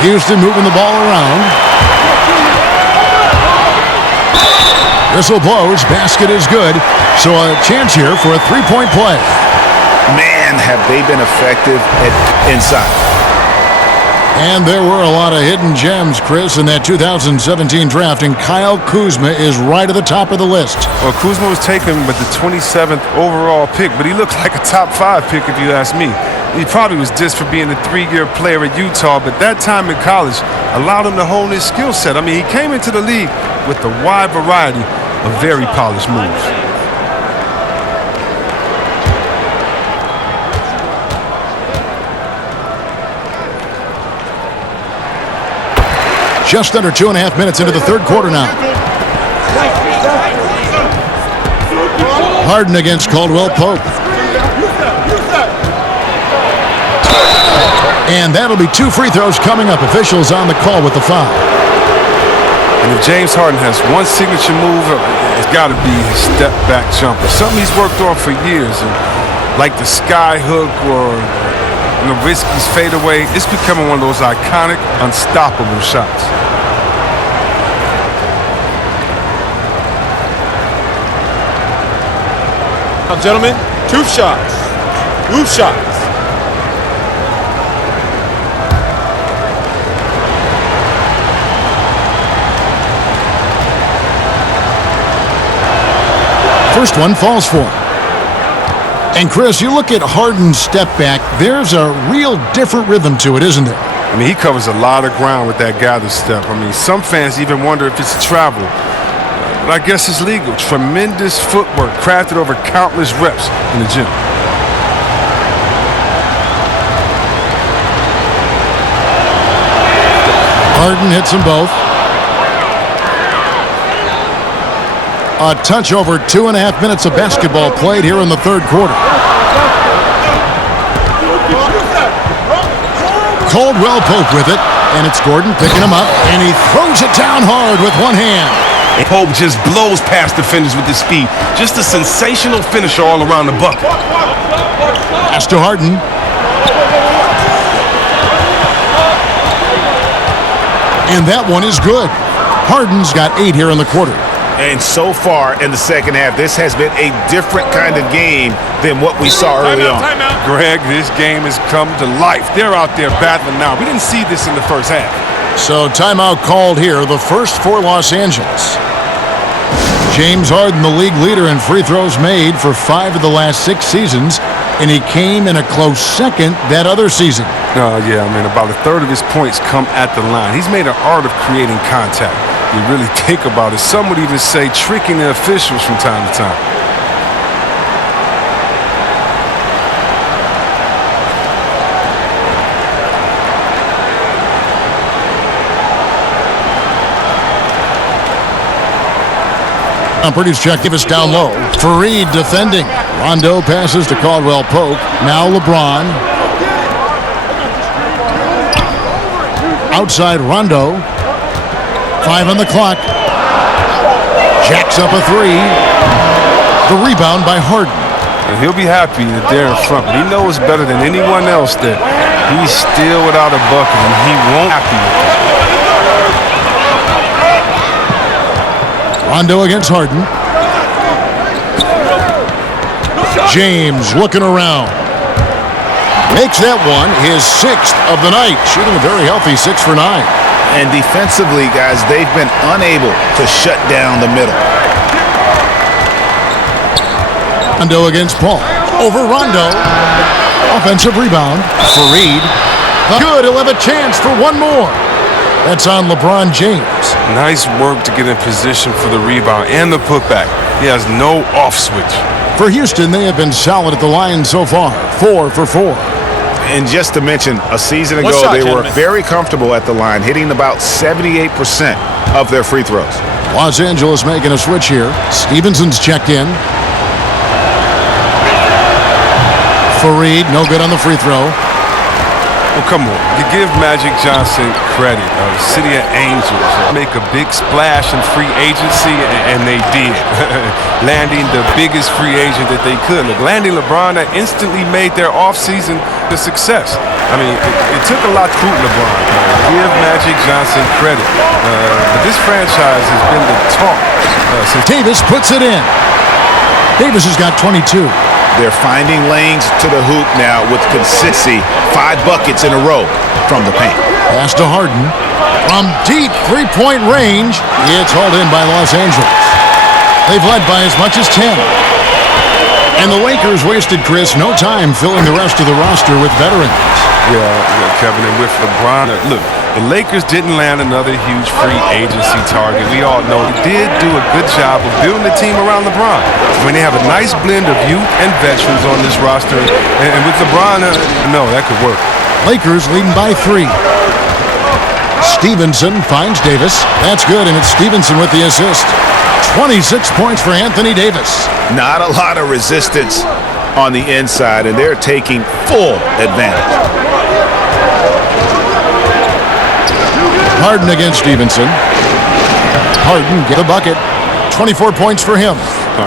Houston moving the ball around. Whistle blows. Basket is good. So a chance here for a three-point play. Man, have they been effective at inside. And there were a lot of hidden gems, Chris, in that 2017 draft, and Kyle Kuzma is right at the top of the list. Well, Kuzma was taken with the 27th overall pick, but he looks like a top 5 pick if you ask me. He probably was just for being a 3-year player at Utah, but that time in college allowed him to hone his skill set. I mean, he came into the league with a wide variety of very polished moves. Just under 2.5 minutes into the third quarter now. Harden against Caldwell Pope. And that'll be 2 free throws coming up. Officials on the call with the foul. And if James Harden has one signature move, it's got to be his step-back jumper. Something he's worked on for years. And like the sky hook or Nowitzki's fadeaway, it's becoming one of those iconic, unstoppable shots. Now, gentlemen, 2 shots. Blue shots. First one falls for him. And Chris, you look at Harden's step back, there's a real different rhythm to it, isn't there? I mean, he covers a lot of ground with that gather step. I mean, some fans even wonder if it's travel. But I guess it's legal. Tremendous footwork crafted over countless reps in the gym. Harden hits them both. A touch over 2.5 minutes of basketball played here in the third quarter. Caldwell Pope with it, and it's Gordon picking him up, and he throws it down hard with one hand. And Pope just blows past defenders with his speed. Just a sensational finisher all around the bucket. Pass to Harden. And that one is good. Harden's got 8 here in the quarter. And so far in the second half, this has been a different kind of game than what we saw early on. Greg, this game has come to life. They're out there battling now. We didn't see this in the first half. So timeout called here, the first for Los Angeles. James Harden, the league leader in free throws made for 5 of the last 6 seasons, and he came in a close second that other season. Yeah, I mean, about a third of his points come at the line. He's made an art of creating contact. You really think about it. Some would even say tricking the officials from time to time. Pretty's check, give us down low. Fareed defending. Rondo passes to Caldwell Pope. Now LeBron. Outside Rondo. 5 on the clock. Jacks up a 3. The rebound by Harden. And he'll be happy that they're in front, but he knows better than anyone else that he's still without a bucket, and he won't be happy with it. Rondo against Harden. James looking around. Makes that one his 6th of the night. Shooting a very healthy 6 for 9. And defensively, guys, they've been unable to shut down the middle. Rondo against Paul. Over Rondo. Offensive rebound. Fareed. Good, he'll have a chance for one more. That's on LeBron James. Nice work to get in position for the rebound and the putback. He has no off switch. For Houston, they have been solid at the line so far. 4 for 4. And just to mention, a season ago, One shot, they were gentlemen. very comfortable at the line, hitting about 78% of their free throws. Los Angeles making a switch here. Stevenson's checked in. Fareed, no good on the free throw. Well, come on. You give Magic Johnson credit. City of Angels make a big splash in free agency, and they did. Landing the biggest free agent that they could. Look, landing LeBron, that instantly made their offseason a success. I mean, it took a lot to recruit LeBron. Give Magic Johnson credit. But this franchise has been the talk since Davis puts it in. Davis has got 22. They're finding lanes to the hoop now with consistency. 5 buckets in a row from the paint. Pass to Harden. From deep three-point range, it's hauled in by Los Angeles. They've led by as much as 10. And the Lakers wasted, Chris, no time filling the rest of the roster with veterans. Yeah, Kevin, and with LeBron, look, the Lakers didn't land another huge free agency target. We all know they did do a good job of building the team around LeBron. I mean, they have a nice blend of youth and veterans on this roster. And with LeBron, no, that could work. Lakers leading by 3. Stevenson finds Davis. That's good, and it's Stevenson with the assist. 26 points for Anthony Davis. Not a lot of resistance on the inside, and they're taking full advantage. Harden against Stevenson. Harden get a bucket. 24 points for him.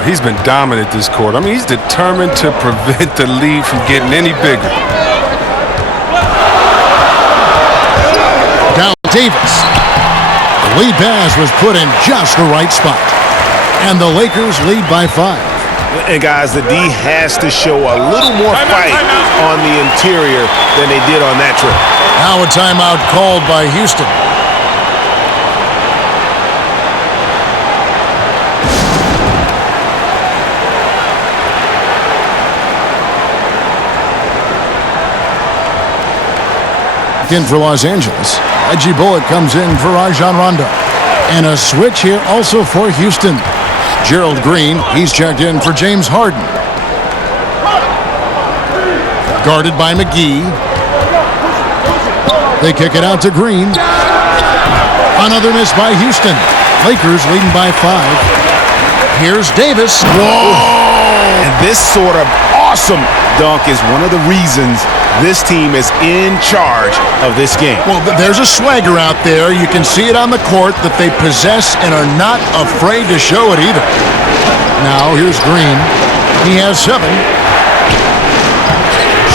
He's been dominant this quarter. I mean, he's determined to prevent the lead from getting any bigger. Down Davis. The lead pass was put in just the right spot. And the Lakers lead by 5. And guys, the D has to show a little more fight on the interior than they did on that trip. Now a timeout called by Houston. In for Los Angeles. Reggie Bullock comes in for Rajon Rondo. And a switch here also for Houston. Gerald Green, he's checked in for James Harden. Guarded by McGee. They kick it out to Green. Another miss by Houston. Lakers leading by 5. Here's Davis. Whoa! And this sort of awesome dunk is one of the reasons this team is in charge of this game. Well, there's a swagger out there. You can see it on the court that they possess and are not afraid to show it either. Now, here's Green. He has 7.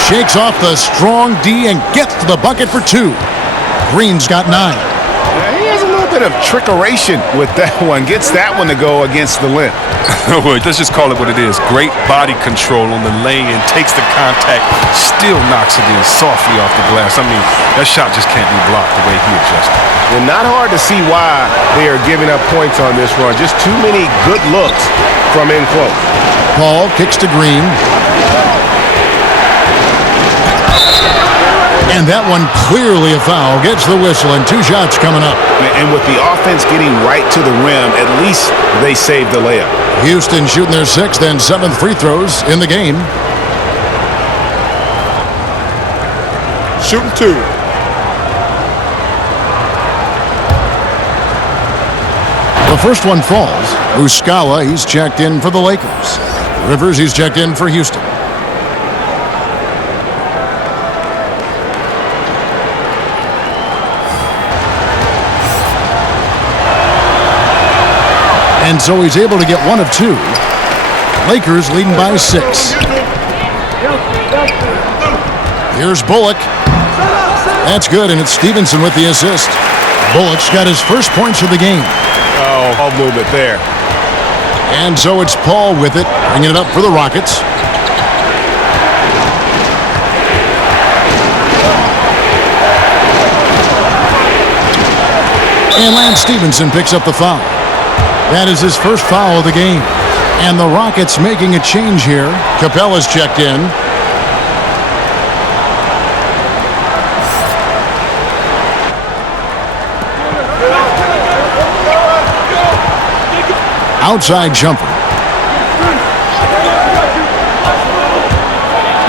Shakes off the strong D and gets to the bucket for 2. Green's got 9. Yeah, he has a little bit of trickeration with that one. Gets that one to go against the limb. Well, let's just call it what it is. Great body control on the lay-in, takes the contact, still knocks it in softly off the glass. I mean, that shot just can't be blocked the way he adjusted. And not hard to see why they are giving up points on this run. Just too many good looks from in close. Paul kicks to Green. And that one clearly a foul. Gets the whistle and 2 shots coming up. And with the offense getting right to the rim, at least they saved the layup. Houston shooting their 6th and 7th free throws in the game. Shooting 2. The first one falls. Muscala, he's checked in for the Lakers. Rivers, he's checked in for Houston. And so he's able to get 1 of 2. Lakers leading by 6. Here's Bullock. That's good, and it's Stevenson with the assist. Bullock's got his first points of the game. Oh, all movement there. And so it's Paul with it, bringing it up for the Rockets. And Lance Stevenson picks up the foul. That is his first foul of the game. And the Rockets making a change here. Capella's checked in. Outside jumper.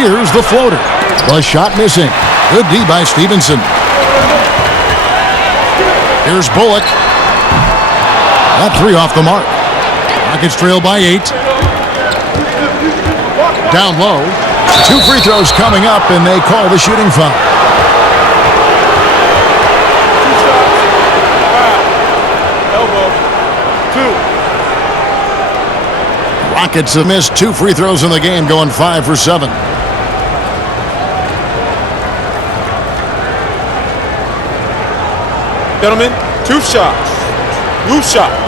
Here's the floater. The shot missing. Good D by Stevenson. Here's Bullock. That three off the mark. Rockets trail by 8. Down low. 2 free throws coming up, and they call the shooting foul. Rockets have missed 2 free throws in the game, going 5 for 7. Gentlemen, 2 shots. 2 shots.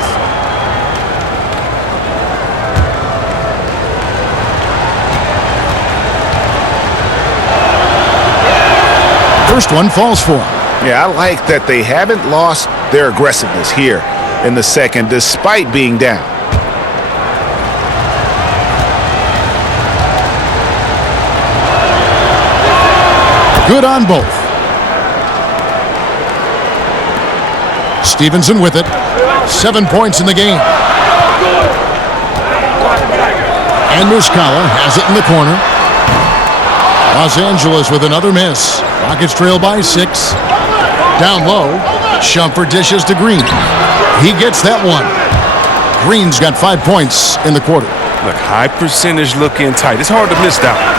First one falls for him. Yeah, I like that they haven't lost their aggressiveness here in the second, despite being down. Good on both. Stevenson with it. 7 points in the game. And Muscala has it in the corner. Los Angeles with another miss. Rockets trail by 6. Down low. Shumpert dishes to Green. He gets that one. Green's got 5 points in the quarter. Look, high percentage looking tight. It's hard to miss that one.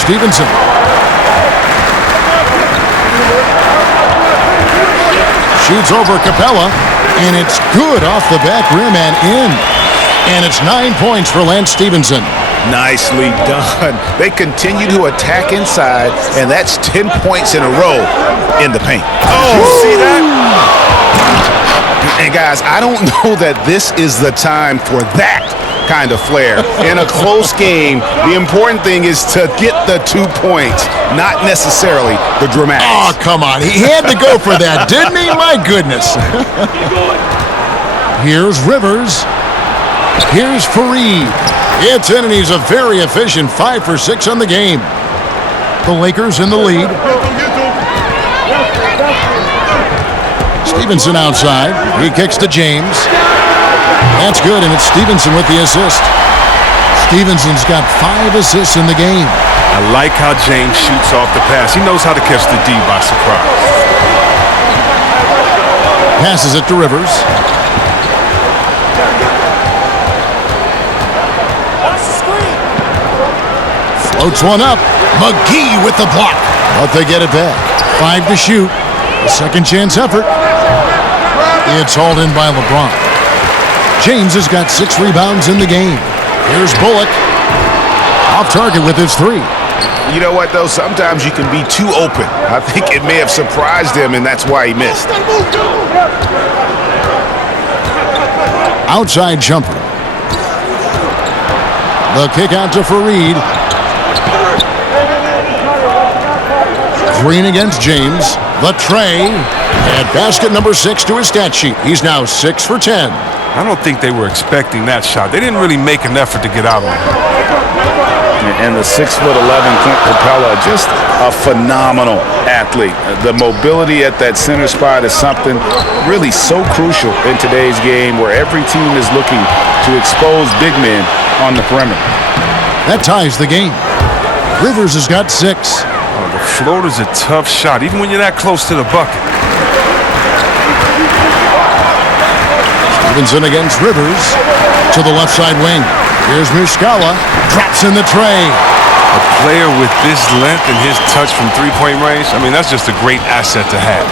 Stevenson. Shoots over Capella, and it's good off the back rim and in. And it's 9 points for Lance Stevenson. Nicely done. They continue to attack inside, and that's 10 points in a row in the paint. Oh, see that? And guys, I don't know that this is the time for that kind of flair. In a close game, the important thing is to get the 2 points, not necessarily the dramatics. Oh, come on. He had to go for that, didn't he? My goodness. Here's Rivers. Here's Fareed. It's in, and he's a very efficient 5 for 6 on the game. The Lakers in the lead. Stevenson outside. He kicks to James. That's good, and it's Stevenson with the assist. Stevenson's got 5 assists in the game. I like how James shoots off the pass. He knows how to catch the D by surprise. Passes it to Rivers. Floats one up. McGee with the block. But they get it back. 5 to shoot. A second chance effort. It's hauled in by LeBron. James has got 6 rebounds in the game. Here's Bullock. Off target with his 3. You know what, though? Sometimes you can be too open. I think it may have surprised him, and that's why he missed. Outside jumper. The kick out to Fareed. Green against James. The tray. And basket number 6 to his stat sheet. He's now 6 for 10. I don't think they were expecting that shot. They didn't really make an effort to get out of it. And the 6'11" Clint Capella, just a phenomenal athlete. The mobility at that center spot is something really so crucial in today's game, where every team is looking to expose big men on the perimeter. That ties the game. Rivers has got 6. Oh, the floater's a tough shot, even when you're that close to the bucket. Stevenson against Rivers to the left side wing. Here's Muscala. Drops in the tray. A player with this length and his touch from three-point range, I mean, that's just a great asset to have.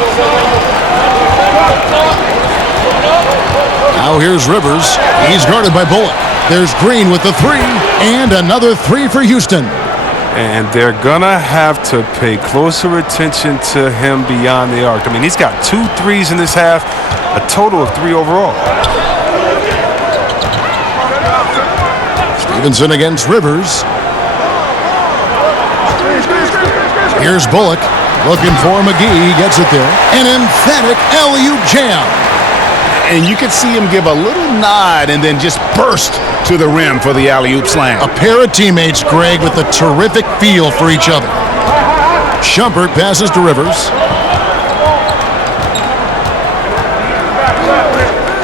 Now here's Rivers. He's guarded by Bullock. There's Green with the 3, and another 3 for Houston. And they're going to have to pay closer attention to him beyond the arc. I mean, he's got 2 threes in this half, a total of 3 overall. Stevenson against Rivers. Here's Bullock. Looking for McGee. He gets it there. An emphatic alley-oop jam. And you can see him give a little nod and then just burst to the rim for the alley-oop slam. A pair of teammates, Greg, with a terrific feel for each other. Shumpert passes to Rivers.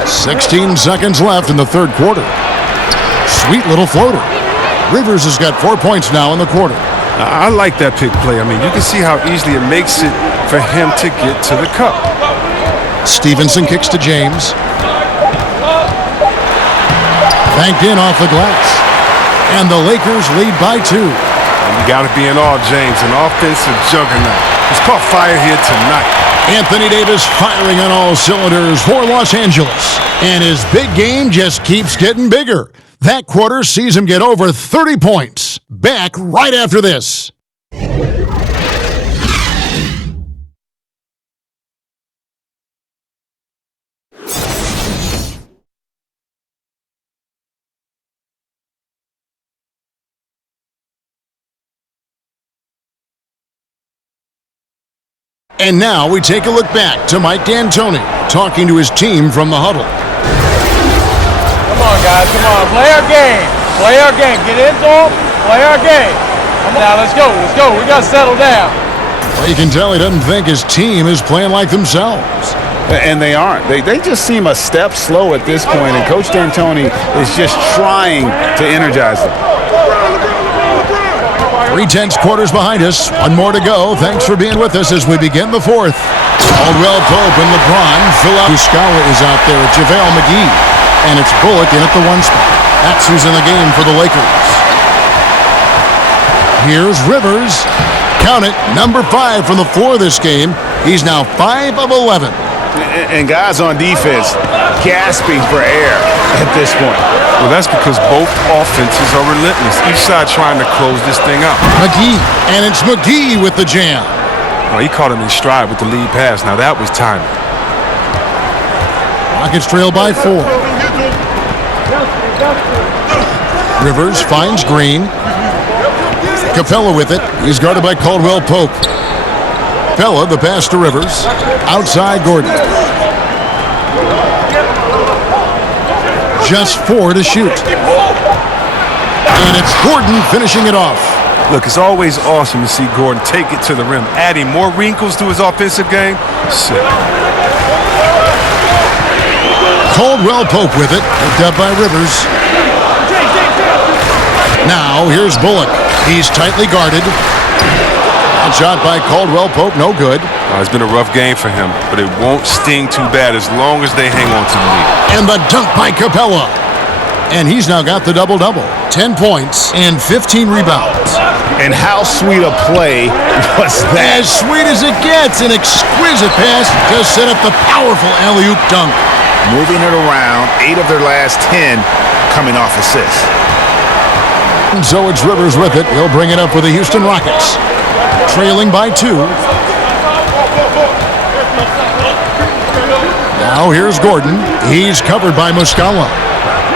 16 seconds left in the third quarter. Sweet little floater. Rivers has got 4 points now in the quarter. I like that pick play. I mean, you can see how easily it makes it for him to get to the cup. Stevenson kicks to James. Banked in off the glass. And the Lakers lead by 2. You got to be in awe, James. An offensive juggernaut. He's caught fire here tonight. Anthony Davis firing on all cylinders for Los Angeles. And his big game just keeps getting bigger. That quarter sees him get over 30 points. Back right after this. And now we take a look back to Mike D'Antoni talking to his team from the huddle. Come on, guys. Come on. Play our game. Play our game. Get into them. Play our game. Come on. Now, let's go. Let's go. We got to settle down. Well, you can tell he doesn't think his team is playing like themselves. And they aren't. They just seem a step slow at this point, and Coach D'Antoni is just trying to energize them. 3/10 quarters behind us. One more to go. Thanks for being with us as we begin the fourth. Caldwell Pope and LeBron fill out. Muscala is out there at JaVale McGee. And it's Bullock in at the 1 spot. That's who's in the game for the Lakers. Here's Rivers. Count it, number 5 from the floor this game. He's now 5 of 11. And guys on defense gasping for air at this point. Well, that's because both offenses are relentless. Each side trying to close this thing out. McGee, and it's McGee with the jam. Oh, he caught him in stride with the lead pass. Now that was timing. Rockets trail by 4. Rivers finds Green. Capella with it. He's guarded by Caldwell Pope. Capella, the pass to Rivers. Outside Gordon. Just 4 to shoot. And it's Gordon finishing it off. Look, it's always awesome to see Gordon take it to the rim, adding more wrinkles to his offensive game. Sick. Caldwell Pope with it, picked up by Rivers. Now, here's Bullock. He's tightly guarded. That shot by Caldwell Pope, no good. It's been a rough game for him, but it won't sting too bad as long as they hang on to the lead. And the dunk by Capella. And he's now got the double-double. 10 points and 15 rebounds. And how sweet a play was that? As sweet as it gets, an exquisite pass to set up the powerful alley-oop dunk. Moving it around, 8 of their last 10 coming off assists. And so it's Rivers with it. He'll bring it up with the Houston Rockets. Trailing by 2. Now here's Gordon. He's covered by Muscala.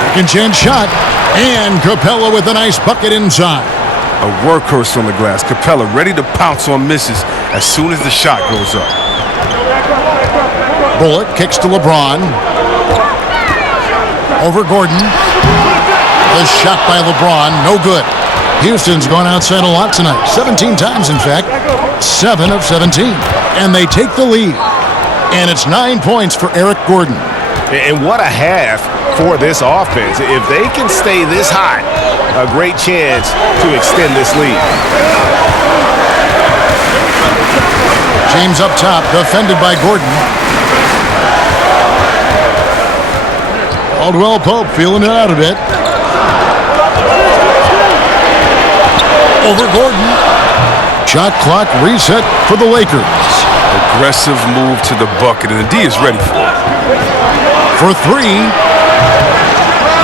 Second chance shot. And Capella with a nice bucket inside. A workhorse on the glass. Capella ready to pounce on misses as soon as the shot goes up. Bullock kicks to LeBron. Over Gordon. The shot by LeBron, no good. Houston's gone outside a lot tonight. 17 times, in fact. 7 of 17. And they take the lead. And it's 9 points for Eric Gordon. And what a half for this offense. If they can stay this hot, a great chance to extend this lead. James up top, defended by Gordon. Caldwell Pope feeling it out a bit. Over Gordon. Shot clock reset for the Lakers. Aggressive move to the bucket, and the D is ready for it. For 3.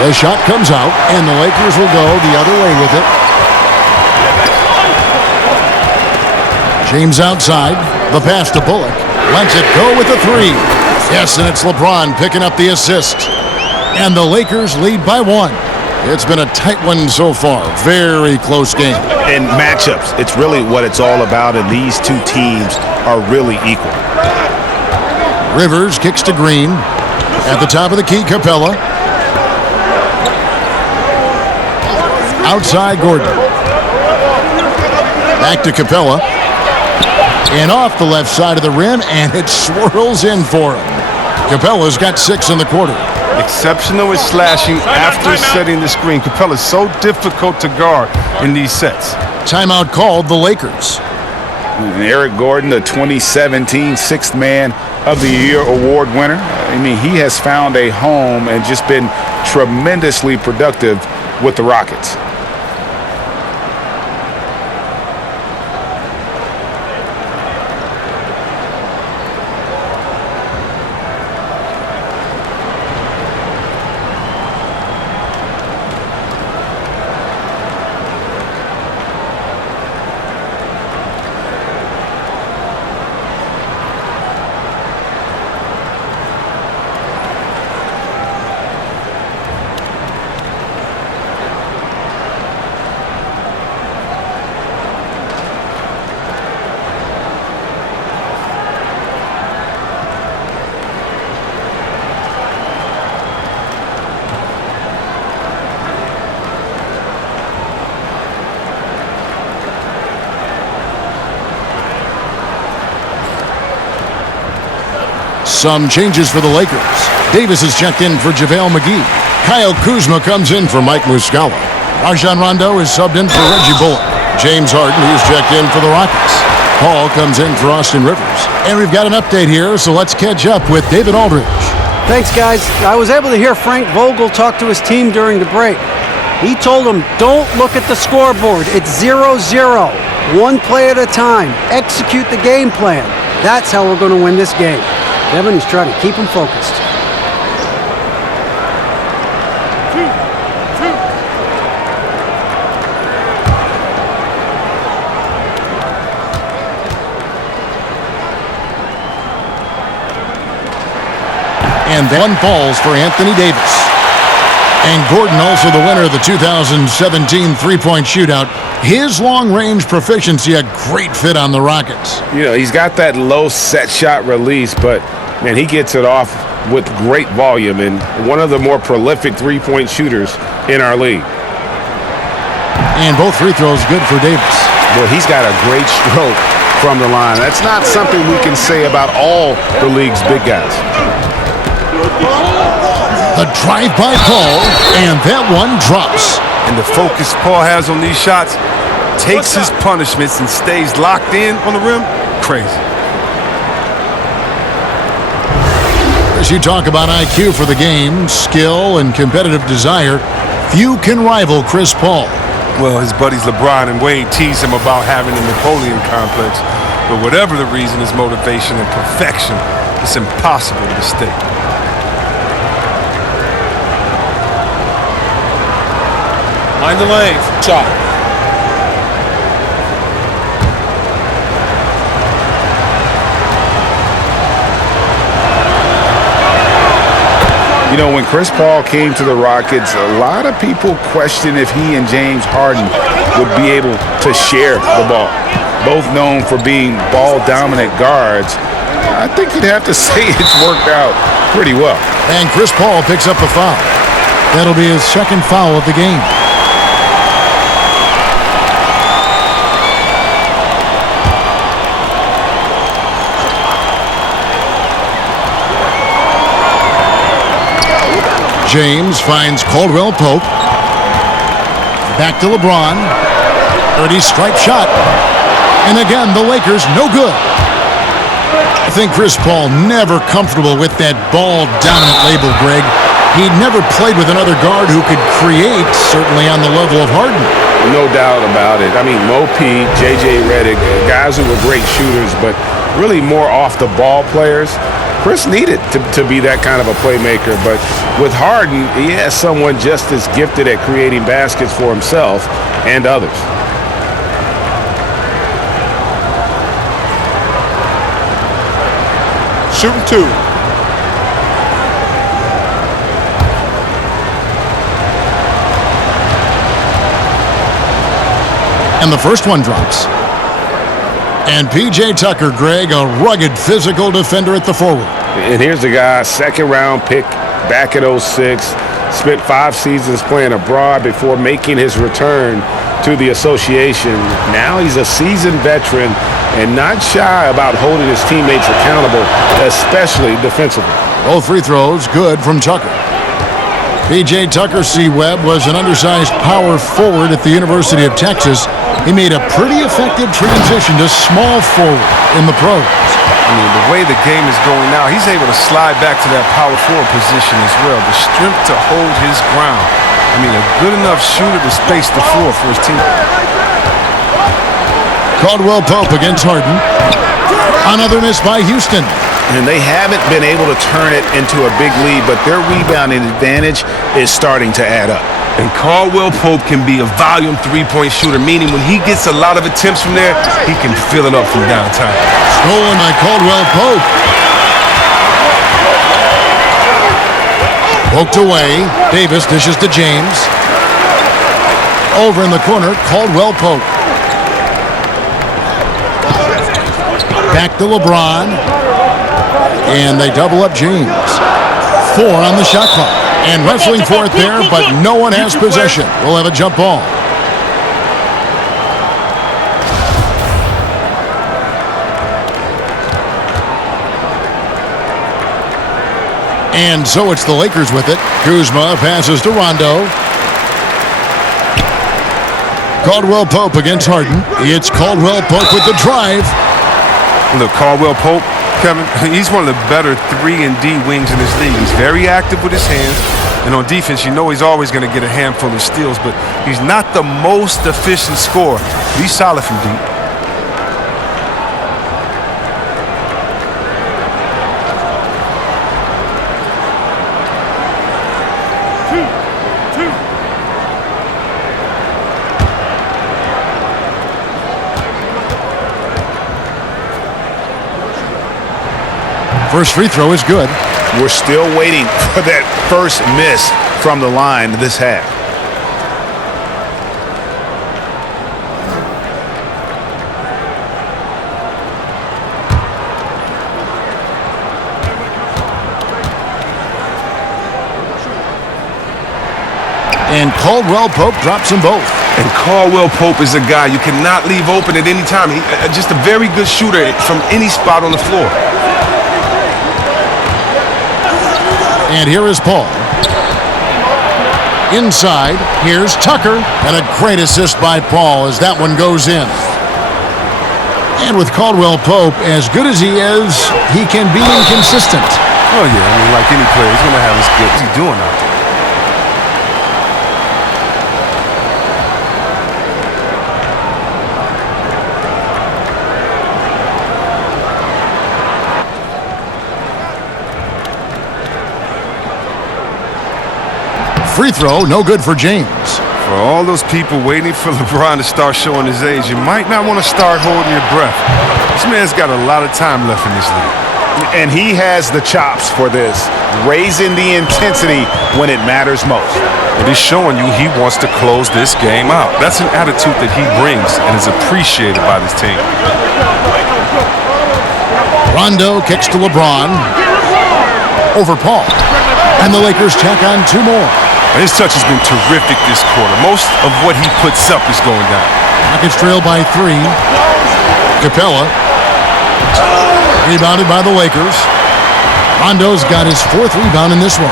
The shot comes out, and the Lakers will go the other way with it. James outside. The pass to Bullock. Lets it go with the 3. Yes, and it's LeBron picking up the assist. And the Lakers lead by 1. It's been a tight one so far. Very close game. And matchups, it's really what it's all about, and these two teams are really equal. Rivers kicks to Green. At the top of the key, Capella. Outside Gordon. Back to Capella. And off the left side of the rim, and it swirls in for him. Capella's got 6 in the quarter. Exceptional at slashing after setting the screen. Capella's so difficult to guard in these sets. Timeout called the Lakers. And Eric Gordon, the 2017 Sixth Man of the Year award winner. I mean, he has found a home and just been tremendously productive with the Rockets. Some changes for the Lakers. Davis is checked in for JaVale McGee. Kyle Kuzma comes in for Mike Muscala. Rajon Rondo is subbed in for Reggie Bullock. James Harden, who's checked in for the Rockets. Paul comes in for Austin Rivers. And we've got an update here, so let's catch up with David Aldridge. Thanks, guys. I was able to hear Frank Vogel talk to his team during the break. He told them, don't look at the scoreboard. It's 0-0. One play at a time. Execute the game plan. That's how we're going to win this game. Devin is trying to keep him focused. And that one falls for Anthony Davis. And Gordon, also the winner of the 2017 three-point shootout. His long-range proficiency, a great fit on the Rockets. You know, he's got that low set shot release, but, man, he gets it off with great volume and one of the more prolific three-point shooters in our league. And both free throws good for Davis. Well, he's got a great stroke from the line. That's not something we can say about all the league's big guys. The drive-by Paul, and that one drops. And the focus Paul has on these shots, takes his punishments and stays locked in on the rim. Crazy. As you talk about IQ for the game, skill, and competitive desire, few can rival Chris Paul. Well, his buddies LeBron and Wade tease him about having a Napoleon complex. But whatever the reason, his motivation and perfection, it's impossible to mistake. Mind the lane. Shot. You know, when Chris Paul came to the Rockets, a lot of people questioned if he and James Harden would be able to share the ball. Both known for being ball-dominant guards, I think you'd have to say it's worked out pretty well. And Chris Paul picks up the foul. That'll be his second foul of the game. James finds Caldwell Pope. Back to LeBron. 30 stripe shot. And again, the Lakers no good. I think Chris Paul never comfortable with that ball-dominant label, Greg. He'd never played with another guard who could create, certainly on the level of Harden. No doubt about it. I mean, Mo P, J.J. Redick, guys who were great shooters, but really more off-the-ball players. Chris needed to be that kind of a playmaker, but with Harden, he has someone just as gifted at creating baskets for himself and others. Shooting two. And the first one drops. And P.J. Tucker, Greg, a rugged physical defender at the forward. And here's a guy, second-round pick back at 06, spent 5 seasons playing abroad before making his return to the association. Now he's a seasoned veteran and not shy about holding his teammates accountable, especially defensively. Both free throws good from Tucker. P.J. Tucker C-Webb was an undersized power forward at the University of Texas. He made a pretty effective transition to small forward in the pros. I mean, the way the game is going now, he's able to slide back to that power forward position as well. The strength to hold his ground. I mean, a good enough shooter to space the floor for his team. Caldwell Pope against Harden. Another miss by Houston. And they haven't been able to turn it into a big lead, but their rebounding advantage is starting to add up. And Caldwell Pope can be a volume three-point shooter, meaning when he gets a lot of attempts from there, he can fill it up from downtown. Stolen by Caldwell Pope. Poked away. Davis dishes to James. Over in the corner, Caldwell Pope. Back to LeBron. And they double up James. 4 on the shot clock. And wrestling for it there, but no one has possession. We'll have a jump ball. And so it's the Lakers with it. Kuzma passes to Rondo. Caldwell Pope against Harden. It's Caldwell Pope with the drive. Look, Caldwell Pope, Kevin, he's one of the better 3 and D wings in this league. He's very active with his hands. And on defense, you know he's always going to get a handful of steals, but he's not the most efficient scorer. He's solid from deep. First free throw is good. We're still waiting for that first miss from the line this half. And Caldwell Pope drops them both. And Caldwell Pope is a guy you cannot leave open at any time. He just a very good shooter from any spot on the floor. And here is Paul. Inside, here's Tucker. And a great assist by Paul as that one goes in. And with Caldwell Pope, as good as he is, he can be inconsistent. Oh, yeah. I mean, like any player, he's going to have his good. What's he doing out there? Free throw, no good for James. For all those people waiting for LeBron to start showing his age, you might not want to start holding your breath. This man's got a lot of time left in this league. And he has the chops for this, raising the intensity when it matters most. And he's showing you he wants to close this game out. That's an attitude that he brings and is appreciated by this team. Rondo kicks to LeBron. Over Paul. And the Lakers tack on 2 more. His touch has been terrific this quarter. Most of what he puts up is going down. Rockets trail by 3. Capella. Rebounded by the Lakers. Rondo's got his 4th rebound in this one.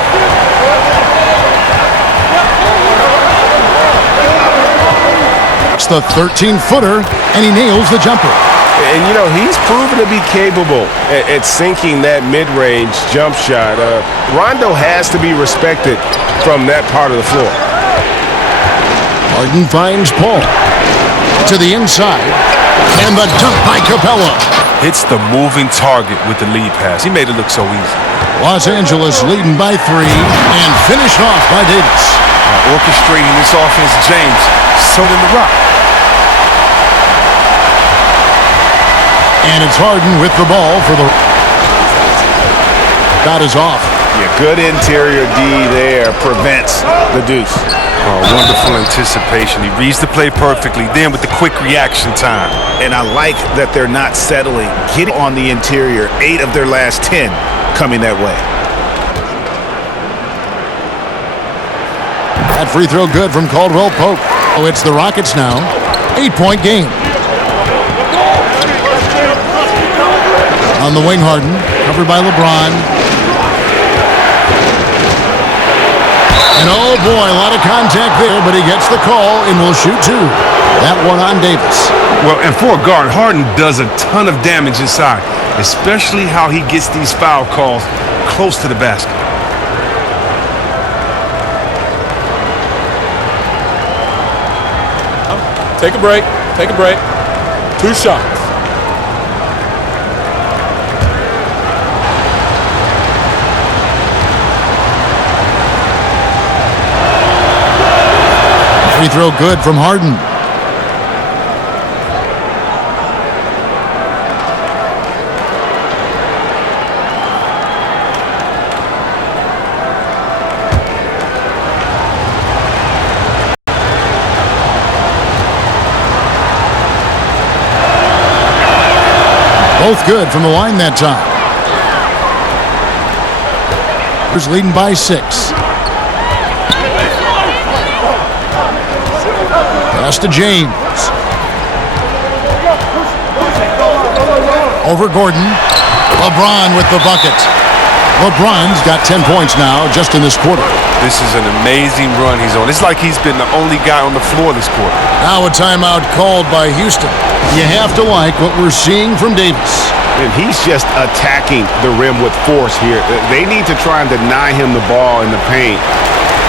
It's the 13-footer, and he nails the jumper. And, you know, he's proven to be capable at sinking that mid-range jump shot. Rondo has to be respected from that part of the floor. Harden finds Paul. To the inside. And the dunk by Capella. Hits the moving target with the lead pass. He made it look so easy. Los Angeles leading by 3 and finished off by Davis. Orchestrating this offense, James, so in the rock. And it's Harden with the ball for the... Shot is off. Yeah, good interior D there prevents the deuce. Oh, wonderful anticipation. He reads the play perfectly, then with the quick reaction time. And I like that they're not settling. Getting on the interior, 8 of their last 10 coming that way. That free throw good from Caldwell Pope. Oh, it's the Rockets now. 8-point game. On the wing, Harden, covered by LeBron. And oh boy, a lot of contact there, but he gets the call and will shoot two. That one on Davis. Well, and for a guard, Harden does a ton of damage inside, especially how he gets these foul calls close to the basket. Take a break. Take a break. 2 shots. Free throw good from Harden. Both good from the line that time. He's leading by 6. Pass to James. Over Gordon. LeBron with the bucket. LeBron's got 10 points now just in this quarter. This is an amazing run he's on. It's like he's been the only guy on the floor this quarter. Now a timeout called by Houston. You have to like what we're seeing from Davis. And he's just attacking the rim with force here. They need to try and deny him the ball in the paint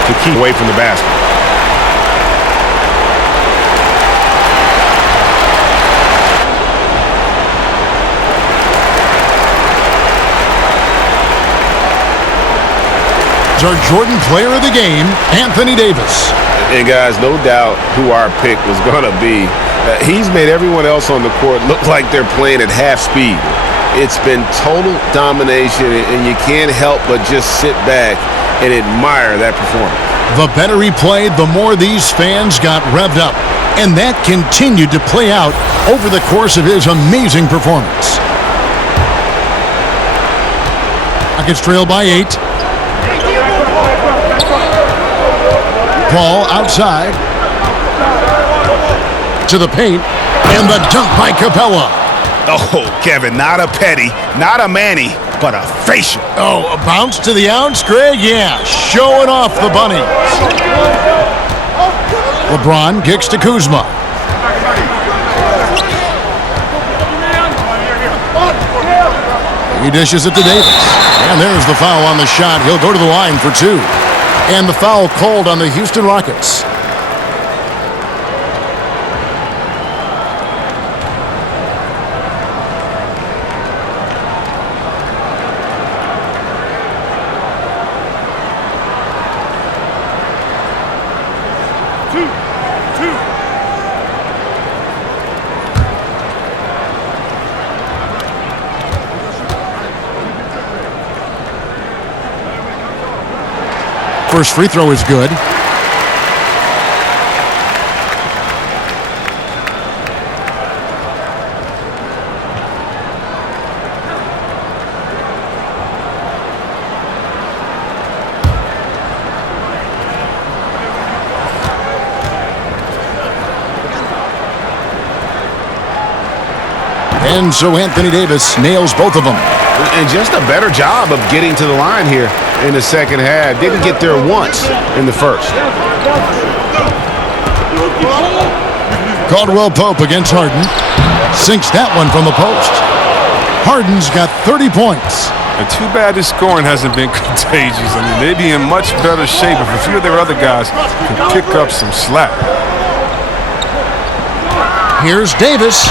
to keep away from the basket. Our Jordan Player of the Game, Anthony Davis. And guys, no doubt who our pick was going to be. He's made everyone else on the court look like they're playing at half speed. It's been total domination, and you can't help but just sit back and admire that performance. The better he played, the more these fans got revved up. And that continued to play out over the course of his amazing performance. Rockets trail by 8. Ball outside to the paint, and the dunk by Capella. Oh, Kevin, not a Petty, not a Manny, but a facial. Oh, a bounce to the ounce, Greg? Yeah, showing off the bunnies. LeBron kicks to Kuzma. He dishes it to Davis. And there's the foul on the shot. He'll go to the line for 2. And the foul called on the Houston Rockets. First free throw is good. And so Anthony Davis nails both of them. And just a better job of getting to the line here in the second half. Didn't get there once in the first. Caldwell Pope against Harden. Sinks that one from the post. Harden's got 30 points. And too bad his scoring hasn't been contagious. I mean, they'd be in much better shape if a few of their other guys could pick up some slack. Here's Davis.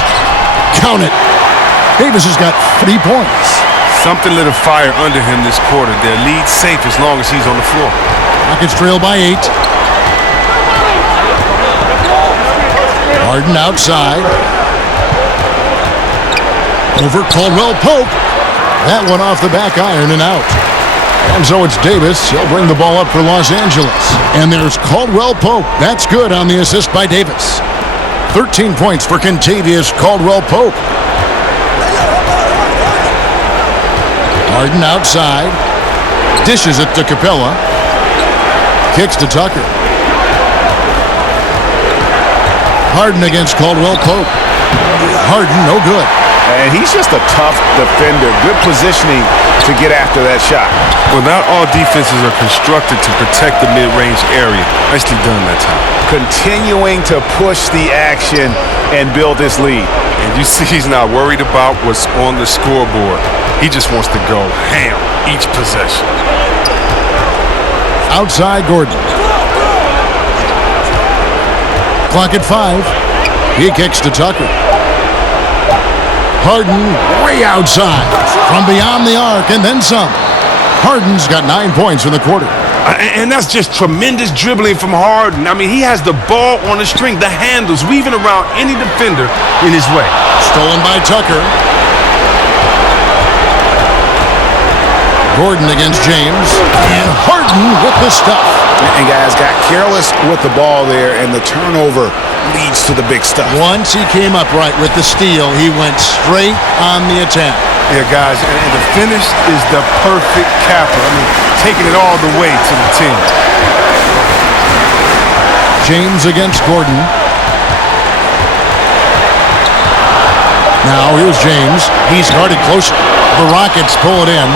Count it. Davis has got 3 points. Something lit a fire under him this quarter. Their lead safe as long as he's on the floor. Rockets trail by 8. Harden outside. Over Caldwell Pope. That one off the back iron and out. And so it's Davis. He'll bring the ball up for Los Angeles. And there's Caldwell Pope. That's good on the assist by Davis. 13 points for Kentavious Caldwell Pope. Harden outside. Dishes it to Capella. Kicks to Tucker. Harden against Caldwell Pope. Harden, no good. And he's just a tough defender. Good positioning to get after that shot. Well, not all defenses are constructed to protect the mid-range area. Nicely done that time. Continuing to push the action and build this lead. And you see he's not worried about what's on the scoreboard. He just wants to go ham each possession. Outside Gordon. Clock at 5. He kicks to Tucker. Harden way outside from beyond the arc and then some. Harden's got 9 points in the quarter. And that's just tremendous dribbling from Harden. I mean, he has the ball on the string, the handles, weaving around any defender in his way. Stolen by Tucker. Gordon against James. And Harden with the stuff. And guys got careless with the ball there, and the turnover leads to the big stuff. Once he came up right with the steal, he went straight on the attack. Yeah, guys, and the finish is the perfect capper. I mean, taking it all the way to the 10. James against Gordon. Now here's James. He's guarded closely. The Rockets pull it in.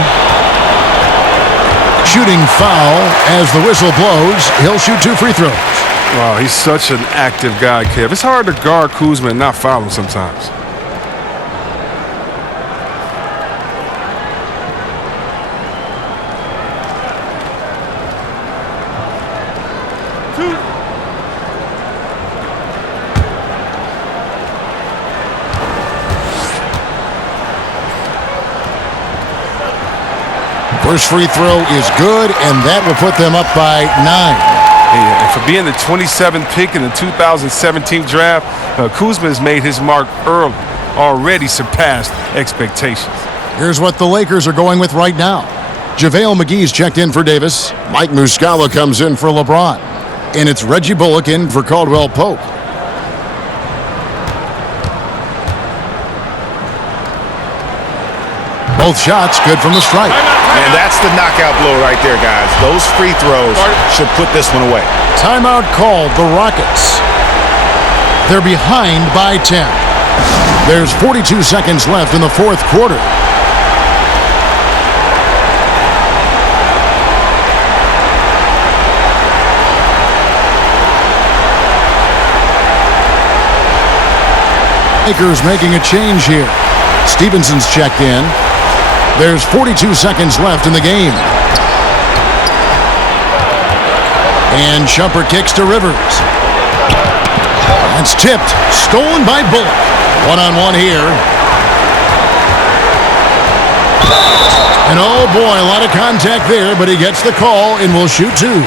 Shooting foul as the whistle blows. He'll shoot 2 free throws. Wow, he's such an active guy, Kev. It's hard to guard Kuzma and not foul him sometimes. First free throw is good, and that will put them up by 9. Yeah, and for being the 27th pick in the 2017 draft, Kuzma has made his mark early, already surpassed expectations. Here's what the Lakers are going with right now. JaVale McGee's checked in for Davis. Mike Muscala comes in for LeBron. And it's Reggie Bullock in for Caldwell Pope. Both shots good from the stripe. And that's the knockout blow right there, guys. Those free throws should put this one away. Timeout called the Rockets. They're behind by 10. There's 42 seconds left in the fourth quarter. Lakers making a change here. Stevenson's checked in. There's 42 seconds left in the game. And Shumpert kicks to Rivers. It's tipped. Stolen by Bullock. One-on-one here. And oh boy, a lot of contact there, but he gets the call and will shoot 2.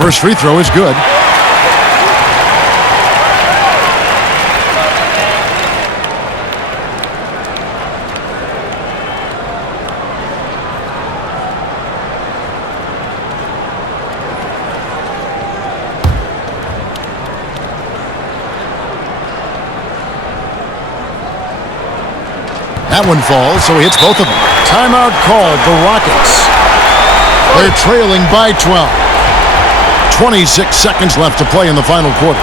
First free throw is good. That one falls, so he hits both of them. Timeout called the Rockets. They're trailing by 12. 26 seconds left to play in the final quarter.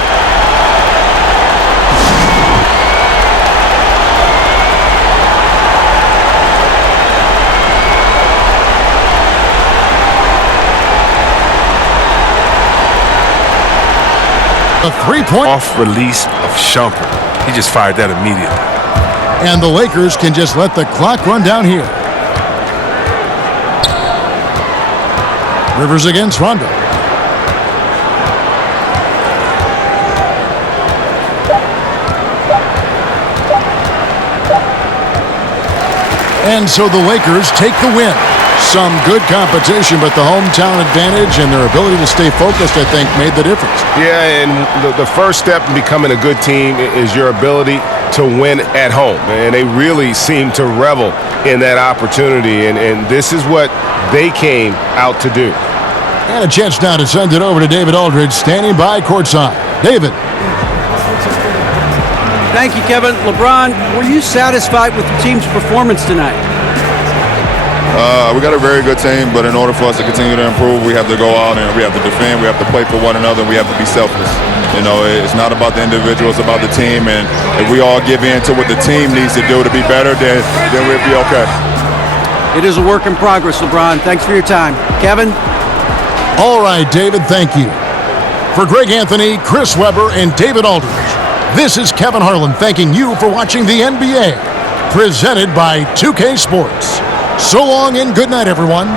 A 3-point off release of Shumpert. He just fired that immediately. And the Lakers can just let the clock run down here. Rivers against Rondo. And so the Lakers take the win. Some good competition, but the hometown advantage and their ability to stay focused, I think, made the difference. Yeah, and the first step in becoming a good team is your ability to win at home. And they really seem to revel in that opportunity. And this is what they came out to do. And a chance now to send it over to David Aldridge, standing by courtside. David. Thank you, Kevin. LeBron, were you satisfied with the team's performance tonight? We got a very good team, but in order for us to continue to improve, we have to go out and we have to defend, we have to play for one another, and we have to be selfless. You know, it's not about the individual, it's about the team, and if we all give in to what the team needs to do to be better, then we'll be okay. It is a work in progress, LeBron. Thanks for your time. Kevin? All right, David, thank you. For Greg Anthony, Chris Webber, and David Aldridge, this is Kevin Harlan thanking you for watching the NBA, presented by 2K Sports. So long and good night, everyone.